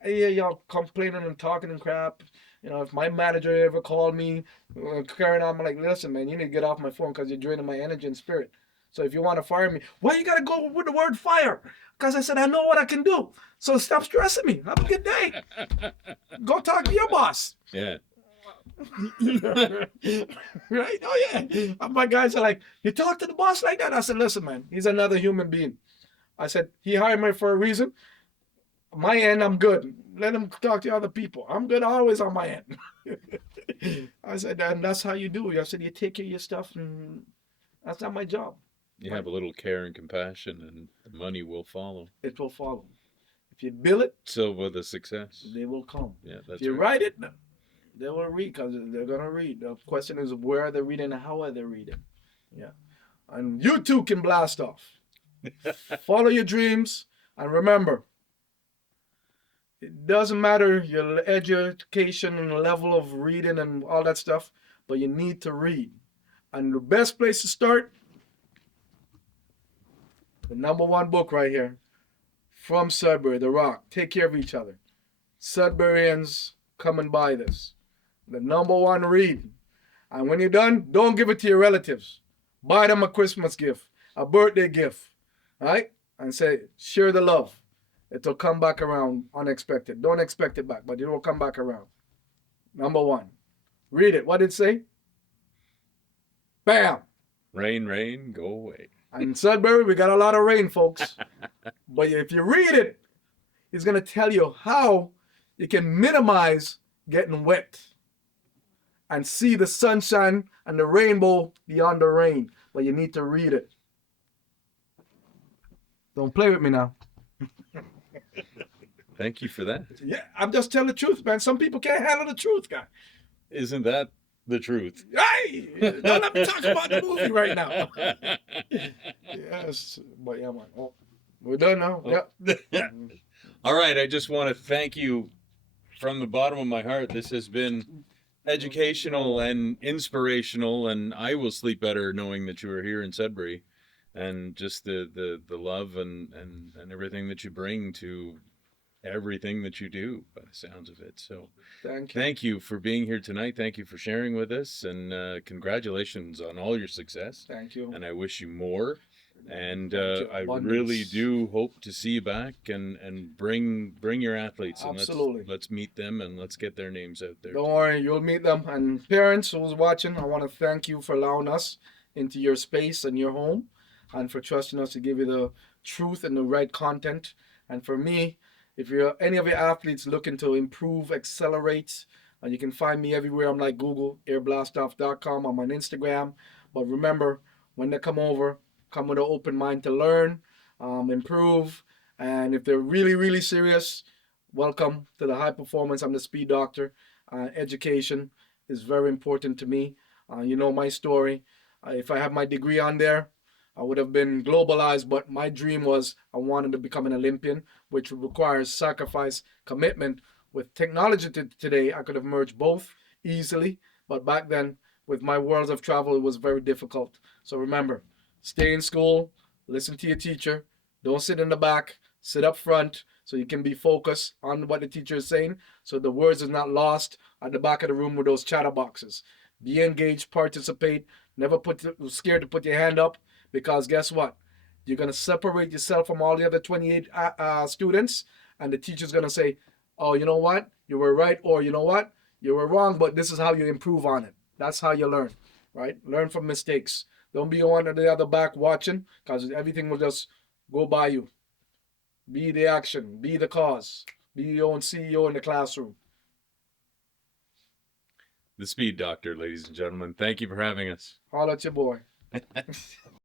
hey, y'all complaining and talking and crap. You know, if my manager ever called me, carrying on, I'm like, listen, man, you need to get off my phone because you're draining my energy and spirit. So if you want to fire me, why you got to go with the word fire? Because I said, I know what I can do. So stop stressing me. Have a good day. Go talk to your boss. Yeah. Right? Oh, yeah. My guys are like, you talk to the boss like that? I said, listen, man, he's another human being. I said, he hired me for a reason. My end, I'm good. Let him talk to other people. I'm good always on my end. I said, and that's how you do it. I said, you take care of your stuff, and that's not my job. You have a little care and compassion, and the money will follow. It will follow. If you bill it, so will the success. They will come. Yeah, that's if you right. write it, they will read because they're going to read. The question is where are they reading and how are they reading? Yeah. And you too can blast off. Follow your dreams. And remember, it doesn't matter your education and level of reading and all that stuff, but you need to read. And the best place to start, the #1 book right here, from Sudbury, The Rock, Take Care of Each Other. Sudburyans, come and buy this. The #1 read. And when you're done, don't give it to your relatives. Buy them a Christmas gift, a birthday gift, right? And say, share the love. It'll come back around unexpected. Don't expect it back, but it will come back around. #1. Read it. What did it say? Bam. Rain, rain, go away. And in Sudbury, we got a lot of rain, folks. But if you read it, it's going to tell you how you can minimize getting wet and see the sunshine and the rainbow beyond the rain. But you need to read it. Don't play with me now. Thank you for that. Yeah, I'm just telling the truth, man. Some people can't handle the truth, guy. Isn't that the truth? Hey, don't let me talk about the movie right now. Yes, but yeah, man. Oh, we're done now. Oh. Yeah. All right, I just want to thank you from the bottom of my heart. This has been educational and inspirational, and I will sleep better knowing that you are here in Sudbury, and just the love and everything that you bring to everything that you do, by the sounds of it. So thank you for being here tonight. Thank you for sharing with us, and congratulations on all your success. Thank you. And I wish you more. And I Abundance. really do hope to see you back and bring your athletes. And Absolutely. Let's meet them and let's get their names out there. Don't worry, you'll meet them. And parents who's watching, I want to thank you for allowing us into your space and your home, and for trusting us to give you the truth and the right content. And for me, if you're any of your athletes looking to improve, accelerate, you can find me everywhere. I'm like Google, airblastoff.com. I'm on Instagram. But remember, when they come over, come with an open mind to learn, improve. And if they're really, really serious, welcome to the high performance. I'm the speed doctor. Education is very important to me. You know my story. If I had my degree on there, I would have been globalized, but my dream was I wanted to become an Olympian, which requires sacrifice, commitment. With technology today, I could have merged both easily, but back then, with my worlds of travel, it was very difficult. So remember, stay in school, listen to your teacher, don't sit in the back, sit up front, so you can be focused on what the teacher is saying, so the words is not lost at the back of the room with those chatterboxes. Be engaged, participate, never scared to put your hand up, because guess what? You're going to separate yourself from all the other 28 students, and the teacher's going to say, oh, you know what? You were right, or you know what? You were wrong, but this is how you improve on it. That's how you learn, right? Learn from mistakes. Don't be one or the other back watching, because everything will just go by you. Be the action. Be the cause. Be your own CEO in the classroom. The Speed Doctor, ladies and gentlemen. Thank you for having us. Holla at your boy.